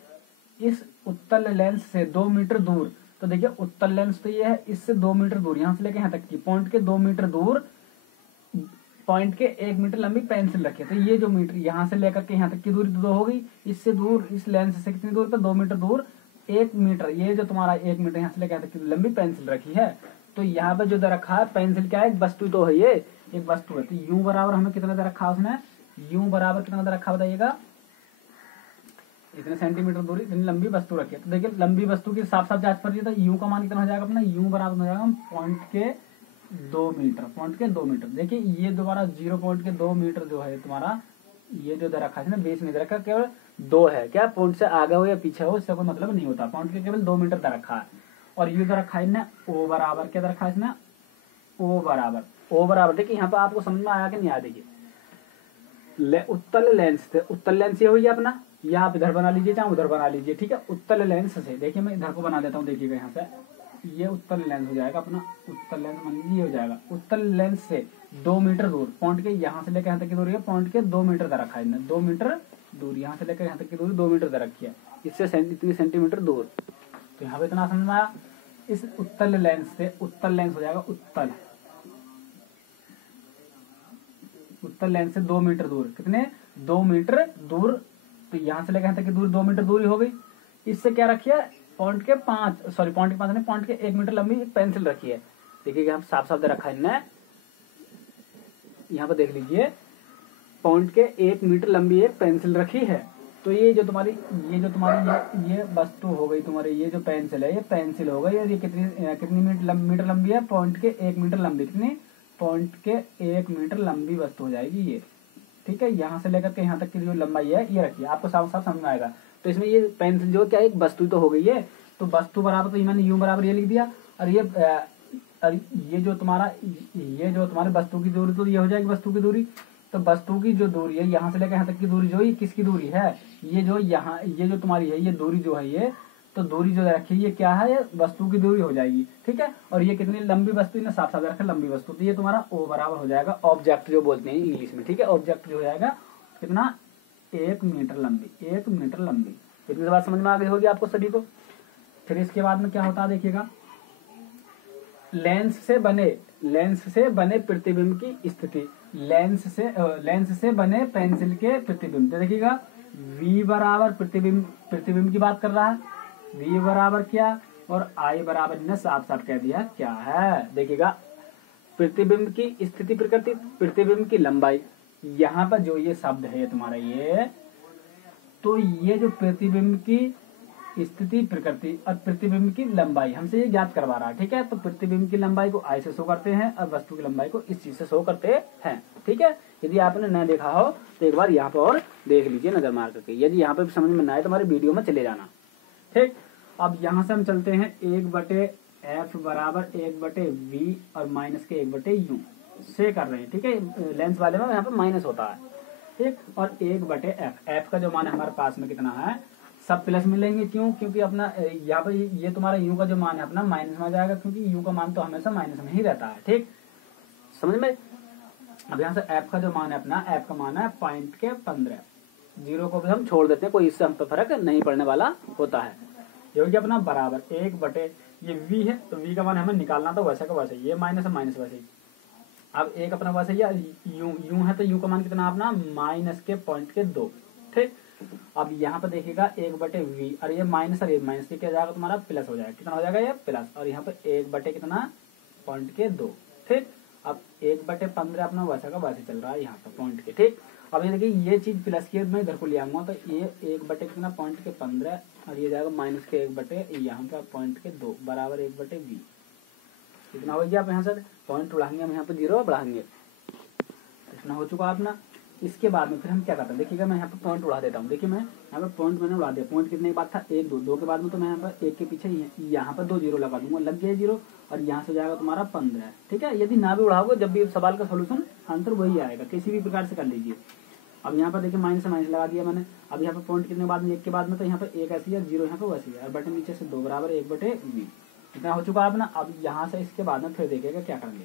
इस उत्तल लेंस से 2 मीटर दूर, तो देखिए उत्तल लेंस तो ये है, इससे 2 मीटर दूर, यहाँ से लेके यहाँ तक की पॉइंट के 2 मीटर दूर, पॉइंट के 1 मीटर लंबी पेंसिल रखी है। तो ये जो मीटर यहाँ से लेकर के यहाँ तक की दूरी 2 हो गई, इससे दूर, इस लेंस से कितनी दूर पर? 2 मीटर दूर 1 मीटर, ये जो तुम्हारा 1 मीटर यहाँ से लेकर यहाँ तक की लंबी पेंसिल रखी है। तो यहाँ पे जो दे रखा है पेंसिल क्या है? एक वस्तु तो है, ये एक वस्तु है। तो यू बराबर हमें कितना दे रखा है उसने? यू बराबर कितना दे रखा बताइएगा? इतने सेंटीमीटर दूरी, इतनी लंबी वस्तु रखी है। तो देखिए लंबी वस्तु की साफ साफ जांच पर, तो यू का मान कितना हो जाएगा अपना? यू बराबर हो जाएगा पॉइंट के 2 मीटर, पॉइंट के 2 मीटर। देखिए ये दोबारा 0.2 मीटर जो है तुम्हारा, ये जो दे रखा है ना, बेस में दे रखा केवल 2 है। क्या पॉइंट से आगे हो या पीछे हो इससे कोई मतलब नहीं होता, पॉइंट के केवल 2 मीटर दे रखा है। और ये दे रखा है ना ओ बराबर, क्या दे रखा है इसने? ओ बराबर। देखिए यहाँ पे आपको समझ में आया कि नहीं आया? देखिए उत्तल लेंस थे, उत्तल लेंस ये हो गया अपना, या आप इधर बना लीजिए चाहे उधर बना लीजिए। ठीक है, उत्तल लेंस से, देखिए मैं इधर को बना देता हूँ, देखिएगा यहाँ से ये उत्तल लेंस हो जाएगा अपना, उत्तल लेंस मान लीजिए हो जाएगा। उत्तल लेंस से 2 मीटर दूर, पॉइंट के यहाँ से लेकर यहाँ तक की दूरी है, पॉइंट के 2 मीटर का रखा है, 2 मीटर दूर, यहाँ से लेकर यहाँ तक की दूरी 2 मीटर दे रखी है, इससे इतनी सेंटीमीटर दूर। तो यहाँ पे इतना समझ में आया। इस उत्तल लेंस से, उत्तल लेंस हो जाएगा उत्तल लेंस से 2 मीटर दूर, कितने 2 मीटर दूर। तो यहाँ से लेकर यहाँ तक की दूरी 2 मीटर दूरी हो गई। इससे क्या रखी है, पॉइंट के 5 नहीं, पॉइंट के 1 मीटर लंबी एक पेंसिल रखी है। देखिए यहाँ साफ साफ दे रखा है इनने, यहाँ पर देख लीजिए, पॉइंट के 1 मीटर लंबी एक पेंसिल रखी है। तो ये जो तुम्हारी ये वस्तु हो गई तुम्हारी, ये जो पेंसिल है ये पेंसिल हो गई, और ये कितनी मीटर लंबी है, पॉइंट के 1 मीटर लंबी, कितनी पॉइंट के 1 मीटर लंबी वस्तु हो जाएगी ये। ठीक है, यहाँ से लेकर के यहाँ तक की जो लंबाई है ये रखिए, आपको साफ साफ समझ में आएगा। तो इसमें ये पेंसिल जो क्या एक वस्तु तो हो गई है, तो वस्तु बराबर, तो मैंने यू बराबर ये लिख दिया, और ये जो तुम्हारे वस्तु की दूरी, तो ये हो जाएगी वस्तु की दूरी। तो वस्तु की जो दूरी है यहाँ से लेकर यहाँ तक की दूरी जो ये किसकी दूरी है, ये जो तुम्हारी है ये दूरी जो है ये, तो दूरी जो रखी है ये क्या है, ये वस्तु की दूरी हो जाएगी। ठीक है, और ये कितनी लंबी वस्तु, इन्हें साफ साफ रखा लंबी वस्तु, तो ये तुम्हारा ओ बराबर हो जाएगा ऑब्जेक्ट जो बोलते हैं इंग्लिश में। ठीक है, ऑब्जेक्ट जो हो जाएगा कितना 1 मीटर लंबी, 1 मीटर लंबी। इतनी बात समझ में आ गई होगी आपको सभी को। फिर इसके बाद में क्या होता है देखिएगा, लेंस से बने प्रतिबिंब की स्थिति, लेंस से बने पेंसिल के प्रतिबिंब। तो देखिएगा V बराबर प्रतिबिंब की बात कर रहा है, V बराबर क्या और I बराबर ने साफ साफ कह दिया क्या है। देखिएगा प्रतिबिंब की स्थिति प्रकृति, प्रतिबिंब की लंबाई, यहाँ पर जो ये शब्द है तुम्हारा ये, तो ये जो प्रतिबिंब की स्थिति प्रकृति और प्रतिबिंब की लंबाई हमसे ये ज्ञात करवा रहा है। ठीक है, तो प्रतिबिंब की लंबाई को I से शो करते हैं और वस्तु की लंबाई को इस चीज से शो करते हैं। ठीक है, यदि आपने न देखा हो तो एक बार यहाँ पर और देख लीजिए नजर मार करके, यदि यहाँ पे समझ में न आए तो हमारे वीडियो में चले जाना। ठीक, अब यहाँ से हम चलते हैं 1/f बराबर 1/v और माइनस के 1/u से कर रहे हैं। ठीक है, लेंस वाले में यहाँ पे माइनस होता है। ठीक, और 1/f, f का जो मान है हमारे पास में कितना है, सब प्लस मिलेंगे। क्यों, क्योंकि अपना यहाँ पे ये तुम्हारा u का जो मान है अपना माइनस में आ जाएगा, क्योंकि u का मान तो हमेशा माइनस में ही रहता है। ठीक, समझ में। अब यहाँ से f का जो मान है अपना, f का मान है पॉइंट के 15, जीरो को भी हम छोड़ देते हैं, कोई इससे हम पे फर्क नहीं पड़ने वाला होता है। ये हो गया अपना बराबर 1/, ये v है तो v का मान हमें निकालना था वैसे का वैसे, ये माइनस है माइनस वैसे ही। अब एक अपना वैसे यू है तो u का मान कितना अपना माइनस के पॉइंट के 2। ठीक, अब यहाँ पे देखिएगा 1/v और ये माइनस और ये माइनस, ये क्या जाएगा तुम्हारा प्लस हो जाएगा, कितना हो जाएगा ये प्लस, और यहाँ पे 1/ कितना पॉइंट के 2। ठीक, अब 1/15 अपना वैसा का वैसे चल रहा है यहाँ पे पॉइंट के। ठीक, अब ये देखिए ये चीज प्लस की मैं इधर को ले आऊंगा, तो ये 1/ कितना पॉइंट के 15 और ये जाएगा माइनस के 1/ यहाँ पे पॉइंट के 2 बराबर 1/v। इतना हो गया। आप यहाँ से पॉइंट उड़ाएंगे, हम यहाँ पे 0 बढ़ाएंगे, इतना हो चुका अपना। इसके बाद में फिर हम क्या करते हैं, देखिएगा मैं यहाँ पे पॉइंट उड़ा देता हूँ। देखिए मैं यहाँ पे पॉइंट मैंने उड़ा दिया, पॉइंट कितने की बात था 1 2 2 के बाद में, तो मैं यहाँ पर 1 के पीछे यहाँ पर 2 0 लगा दूंगा, लग गया 0, और यहाँ से जाएगा तुम्हारा 15। ठीक है, यदि ना भी उड़ाओगे जब भी सवाल का सोल्यूशन आंसर वही आएगा, किसी भी प्रकार से कर लीजिए। अब यहाँ पर देखिए माइनस से माइनस लगा दिया मैंने। अब यहाँ पे पॉइंट कितने बाद में 1 के बाद में, तो यहाँ पे 1 ऐसी है, 0 यहाँ पे वैसी है, और बटे नीचे से 2 बराबर 1/v। इतना हो चुका है अपना। अब यहाँ से इसके बाद में फिर देखिएगा क्या करेंगे।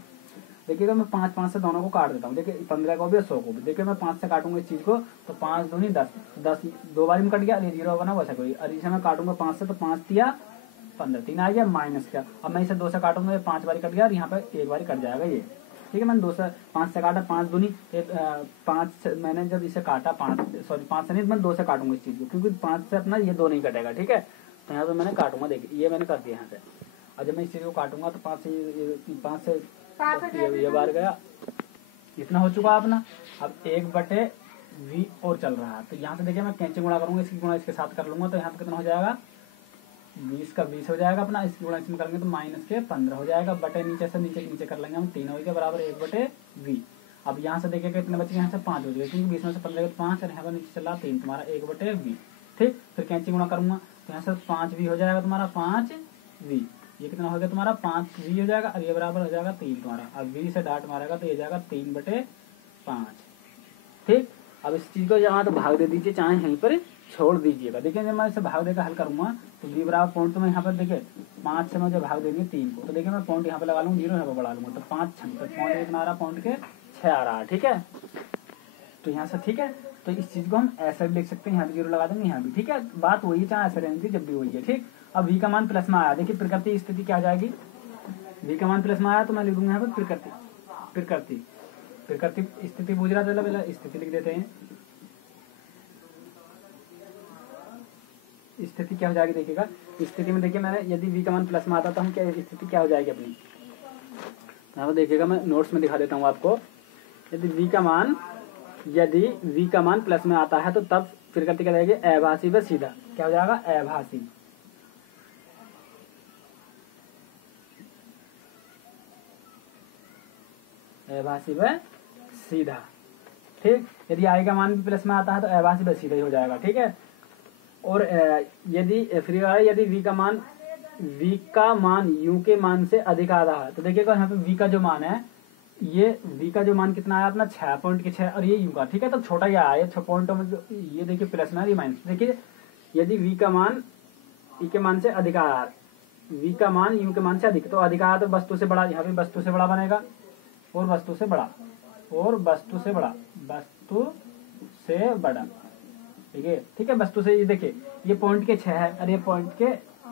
देखिएगा मैं 5 से दोनों को काट देता हूँ। देखिए 15 को भी और 100 को भी। देखिए मैं 5 से काटूंगा इस चीज को, तो 5 दूनी 10, 10 2 बार में कट गया, ये 0 होगा ना वैसा कोई, और इसे मैं काटूंगा 5 से, तो 5 दिया 15, 3 आ गया माइनस का। अब मैं इसे 2 से काटूंगा, 5 बार कट गया, और यहाँ पे 1 बार कट जाएगा ये। ठीक है, मैंने 5 से काटा, 5 दूनी 5, मैंने जब इसे काटा 5 से नहीं, मैं 2 से काटूंगा इस चीज को, क्योंकि 5 से अपना ये 2 नहीं कटेगा। ठीक है, तो यहाँ पे मैंने काटूंगा, देखिए ये मैंने कर दिया यहाँ से। और जब मैं इस चीज को काटूंगा तो 5 से ये बार गया, इतना हो चुका अपना। अब 1/v और चल रहा है, तो यहाँ से देखिए मैं कैंची गुणा करूंगा, इसकी गुणा इसके साथ कर लूंगा, तो यहाँ पे कितना हो जाएगा 20 का 20 हो जाएगा अपना, इसकी गुणा इसमें करेंगे तो माइनस के 15 हो जाएगा, बटे नीचे से नीचे कर लेंगे हम, 3 हो गया बराबर 1/v। अब यहाँ से देखिए कितने बचे, यहाँ से 5 हो जाएगा, क्योंकि 20 में से 15 तो 5, और यहाँ पर नीचे चला 3, तुम्हारा 1/v। ठीक, फिर कैंची गुणा करूंगा तो यहाँ से 5v हो जाएगा तुम्हारा 5v, ये कितना हो गया तुम्हारा 5v हो जाएगा, और ये बराबर हो जाएगा 3 तुम्हारा। अब v से डाट मारेगा तो ये जाएगा 3/5। ठीक, अब इस चीज को यहाँ तो भाग दे दीजिए, चाहे यहीं पर छोड़ दीजिएगा। देखिए जब मैं इसे भाग देकर हल करूंगा तो v बराबर पॉइंट, तो मैं यहाँ पर देखिए 5 से मुझे भाग देंगे 3 को, तो देखिए मैं पॉइंट यहाँ पे लगा लूंगा, 0 यहाँ पे बढ़ा लूंगा, तो 5 6 पॉइंट कितना आ रहा है, पॉइंट के 6 आ रहा है। ठीक है, तो यहाँ से ठीक है। तो इस चीज को हम ऐसा भी लिख सकते हैं, यहाँ भी 0 लगा देंगे, यहाँ भी। ठीक है, बात वही चाहे ऐसे रहने जब भी वही है। ठीक, अब v का मान प्लस में आया, देखिए प्रकृति स्थिति क्या आ जाएगी, v का मान प्लस में आया तो मैं लिख दूंगा यहाँ पे प्रकृति स्थिति पूछ रहा था, पहले स्थिति लिख देते हैं। स्थिति क्या हो जाएगी देखिएगा, स्थिति में देखिए मैंने यदि v का मान प्लस में आता तो हम क्या स्थिति क्या हो जाएगी अपनी, यहाँ पर देखिएगा मैं नोट्स में दिखा देता हूँ आपको। यदि v का मान प्लस में आता है तो तब प्रकृति क्या जाएगी, अभासी व सीधा। क्या हो जाएगा, अभासी व सीधा। ठीक, यदि i का मान भी प्लस में आता है तो अभासी व सीधा ही हो जाएगा। ठीक है, और यदि v का मान u के मान से अधिक आ रहा है तो देखिएगा यहाँ पे v का जो मान है, ये v का जो मान कितना आया अपना 6.6 और ये u का। ठीक है, तो छोटा ही आया 6 पॉइंटों में, ये देखिए प्लस में, ये माइनस। देखिए यदि v का मान e के मान से अधिक आया, v का मान u के मान से अधिक, तो अधिक आया तो वस्तु से बड़ा, यहाँ पे वस्तु से बड़ा बनेगा, और वस्तु से बड़ा, और वस्तु से बड़ा, ठीक है, वस्तु से। ये देखिए ये पॉइंट के 6 है और ये पॉइंट के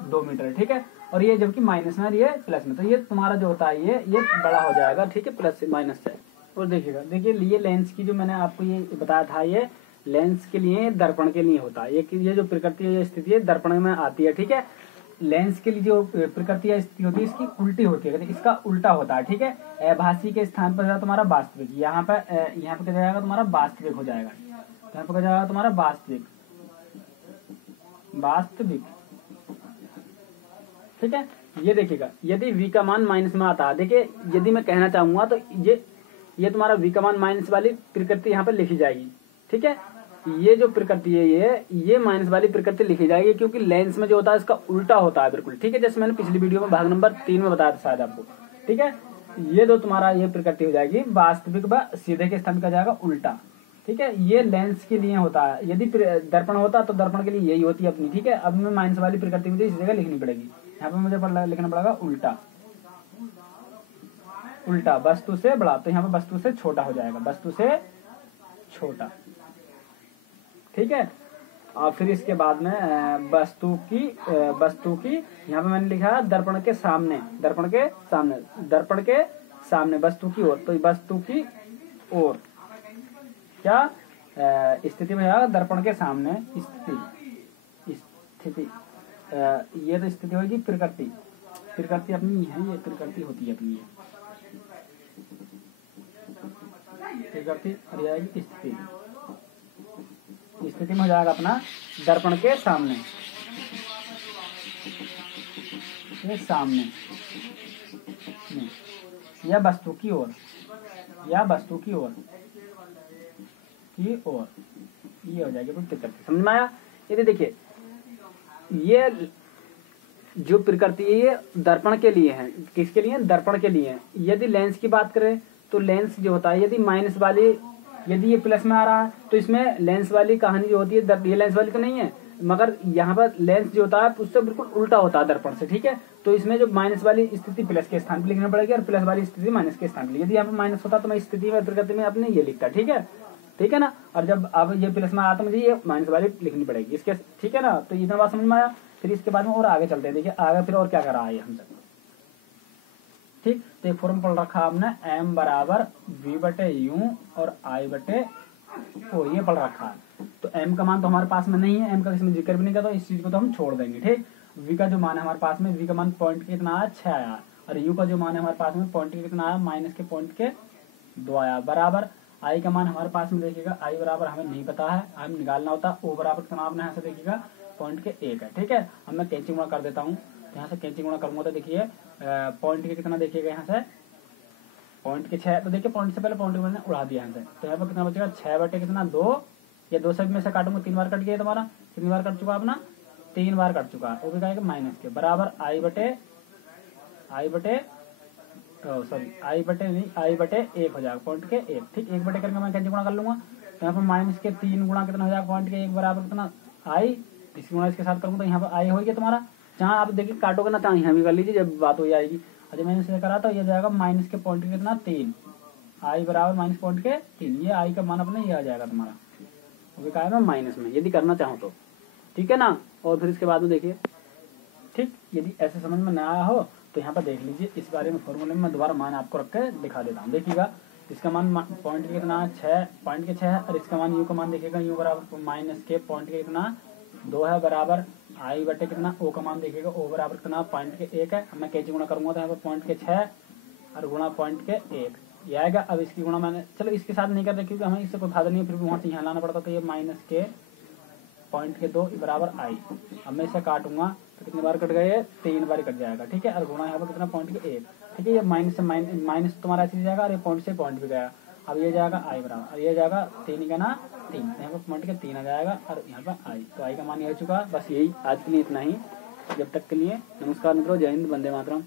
2 मीटर है। ठीक है, और ये जबकि माइनस में और ये प्लस में, तो ये तुम्हारा जो होता है ये बड़ा हो जाएगा। ठीक है, प्लस से माइनस से। और देखिएगा, देखिए ये लेंस की जो मैंने आपको ये बताया था, ये लेंस के लिए दर्पण के लिए होता है। ये जो प्रकृति है, स्थिति है, दर्पण में आती है। ठीक है, लेंस के लिए जो प्रकृति है स्थिति होती है इसकी उल्टी होती है, इसका उल्टा होता है। ठीक है, अभासी के स्थान पर जाएगा तुम्हारा वास्तविक, यहाँ पे क्या जाएगा तुम्हारा वास्तविक हो जाएगा, यहाँ पे क्या जाएगा तुम्हारा वास्तविक। ठीक है, ये देखिएगा यदि v का मान माइनस में आता है, देखिए यदि मैं कहना चाहूंगा तो ये तुम्हारा v का मान माइनस वाली प्रकृति यहाँ पर लिखी जाएगी। ठीक है, ये जो प्रकृति है ये माइनस वाली प्रकृति लिखी जाएगी, क्योंकि लेंस में जो होता है इसका उल्टा होता है बिल्कुल। ठीक है, जैसे मैंने पिछली वीडियो में भाग नंबर 3 में बताया था शायद आपको। ठीक है, ये जो तुम्हारा ये प्रकृति हो जाएगी वास्तविक व सीधे के स्थान का जाएगा उल्टा। ठीक है, ये लेंस के लिए होता है। यदि दर्पण होता तो दर्पण के लिए यही होती है अपनी। ठीक है, अब मैं माइनस वाली प्रकृति मुझे इस जगह लिखनी पड़ेगी, यहाँ पे मुझे लिखना पड़ेगा उल्टा वस्तु से बड़ा, तो यहाँ पे वस्तु से छोटा हो जाएगा, वस्तु से छोटा। ठीक है, और फिर इसके बाद में वस्तु की यहाँ पे मैंने लिखा दर्पण के सामने वस्तु की ओर, तो वस्तु की ओर क्या स्थिति में है, दर्पण के सामने स्थिति ये तो स्थिति होगी प्रकृति अपनी है, ये प्रकृति होती है अपनी, ये प्रकृति और जाएगी स्थिति में हो जाएगा अपना दर्पण के सामने, ये सामने या वस्तु की ओर, ये हो जाएगी प्रकृति। समझ में आया? यदि देखिए ये जो प्रकृति है ये दर्पण के लिए है, किसके लिए? दर्पण के लिए है। यदि लेंस की बात करें तो लेंस जो होता है, यदि माइनस वाली, यदि ये प्लस में आ रहा है तो इसमें लेंस वाली कहानी जो होती है, ये लेंस वाली तो नहीं है, मगर यहाँ पर लेंस जो होता है उससे बिल्कुल उल्टा होता है दर्पण से। ठीक है, तो इसमें जो माइनस वाली स्थिति प्लस के स्थान पर लिखना पड़ेगी और प्लस वाली स्थिति माइनस के स्थान पर। यदि यहाँ पर माइनस होता तो मैं स्थिति में प्रकृति में अपने ये लिखता। ठीक है ना, और जब अब ये प्लस में आया तो मुझे ये माइनस वाली लिखनी पड़ेगी इसके। ठीक है ना, तो इतना बात समझ में आया। फिर इसके बाद में और आगे चलते हैं, देखिए आगे फिर और क्या कर रहा है हमसे। ठीक, तो एक फॉर्म पढ़ रखा हमने m बराबर v/u और i/o, ये पढ़ रखा है। तो m का मान तो हमारे पास में नहीं है, m का इसमें जिक्र भी नहीं करता, तो इस चीज को तो हम छोड़ देंगे। ठीक, v का जो मान है हमारे पास में, v का मान पॉइंट के कितना आया 6 आया, और u का जो मान है हमारे पास में पॉइंट के कितना आया माइनस के पॉइंट के 2 आया, बराबर i का मान हमारे पास में देखिएगा i बराबर हमें नहीं पता है, हमें निकालना होता है। o बराबर कितना आपने यहाँ से देखिएगा पॉइंट के 1 है। ठीक है, अब मैं कैंची गुणा कर देता हूँ, यहाँ से कैंची गुणा करूंगा तो देखिए पॉइंट के कितना देखिएगा यहाँ से पॉइंट के 6, तो देखिए पॉइंट से पहले पॉइंट मैंने उड़ा दिया यहाँ से, तो यहाँ पर कितना बचेगा 6 कितना 2, या 2 से में से काटूंगा 3 बार कट गया तुम्हारा, कितनी बार कट चुका अपना 3 बार कट चुका है, वो भी कहेगा माइनस के बराबर i बटे 1 हो जाएगा पॉइंट के 1। ठीक, 1 बटे करके मैं कैंची गुणा कर लूंगा, तो यहाँ पर माइनस के 3 गुणा कितना हो जाएगा पॉइंट के 1 बराबर कितना i, इसकी गुणा इसके साथ करूंगा तो यहाँ पर i होगी तुम्हारा। जहाँ आप देखिए काटोगे ना, यहाँ भी कर लीजिए जब बात हो जाएगी। अच्छा मैंने इसे करा तो ये जाएगा माइनस के पॉइंट के कितना 3, i बराबर माइनस पॉइंट के 3, ये i का मान अपना ये आ जाएगा तुम्हारा। क्या है माइनस में, यदि करना चाहो तो, ठीक है ना। और फिर इसके बाद में देखिए, ठीक, यदि ऐसे समझ में ना आया हो तो यहाँ पर देख लीजिए, इस बारे में फॉर्मूले में मैं दोबारा मान आपको रख के दिखा देता हूँ। देखिएगा, इसका मान पॉइंट के कितना 6 पॉइंट के 6 है, और इसका मान यू का मान देखिएगा, यू बराबर माइनस के पॉइंट के कितना 2 है, बराबर आई बटे कितना ओ का मान देखिएगा, ओ बराबर कितना पॉइंट के 1 है। मैं कैसे गुणा करूंगा तो यहाँ पर पॉइंट के 6 और गुणा पॉइंट के 1 ये आएगा। अब इसकी गुणा मैंने, चलो इसके साथ नहीं कर रहे क्योंकि हमें इससे कोई फायदा नहीं है, फिर भी वहाँ से यहाँ लाना पड़ता, तो ये माइनस के पॉइंट के 2 बराबर आई। अब मैं इसे काटूंगा तो कितनी बार कट गए, 3 बार कट जाएगा, ठीक है। और गुणा यहाँ पर कितना पॉइंट के 1, ठीक है। ये माइनस से माइनस तुम्हारा ऐसे जाएगा, और ये पॉइंट से पॉइंट भी गया। अब ये जाएगा आई बराबर, और ये जाएगा 3 का ना 3, यहाँ पर पॉइंट के 3 आ जाएगा, और यहाँ पर आई, तो आई का मान ये हो चुका। बस यही आज के लिए इतना ही, जब तक के लिए नमस्कार मित्रों, जय हिंद, वंदे मातरम।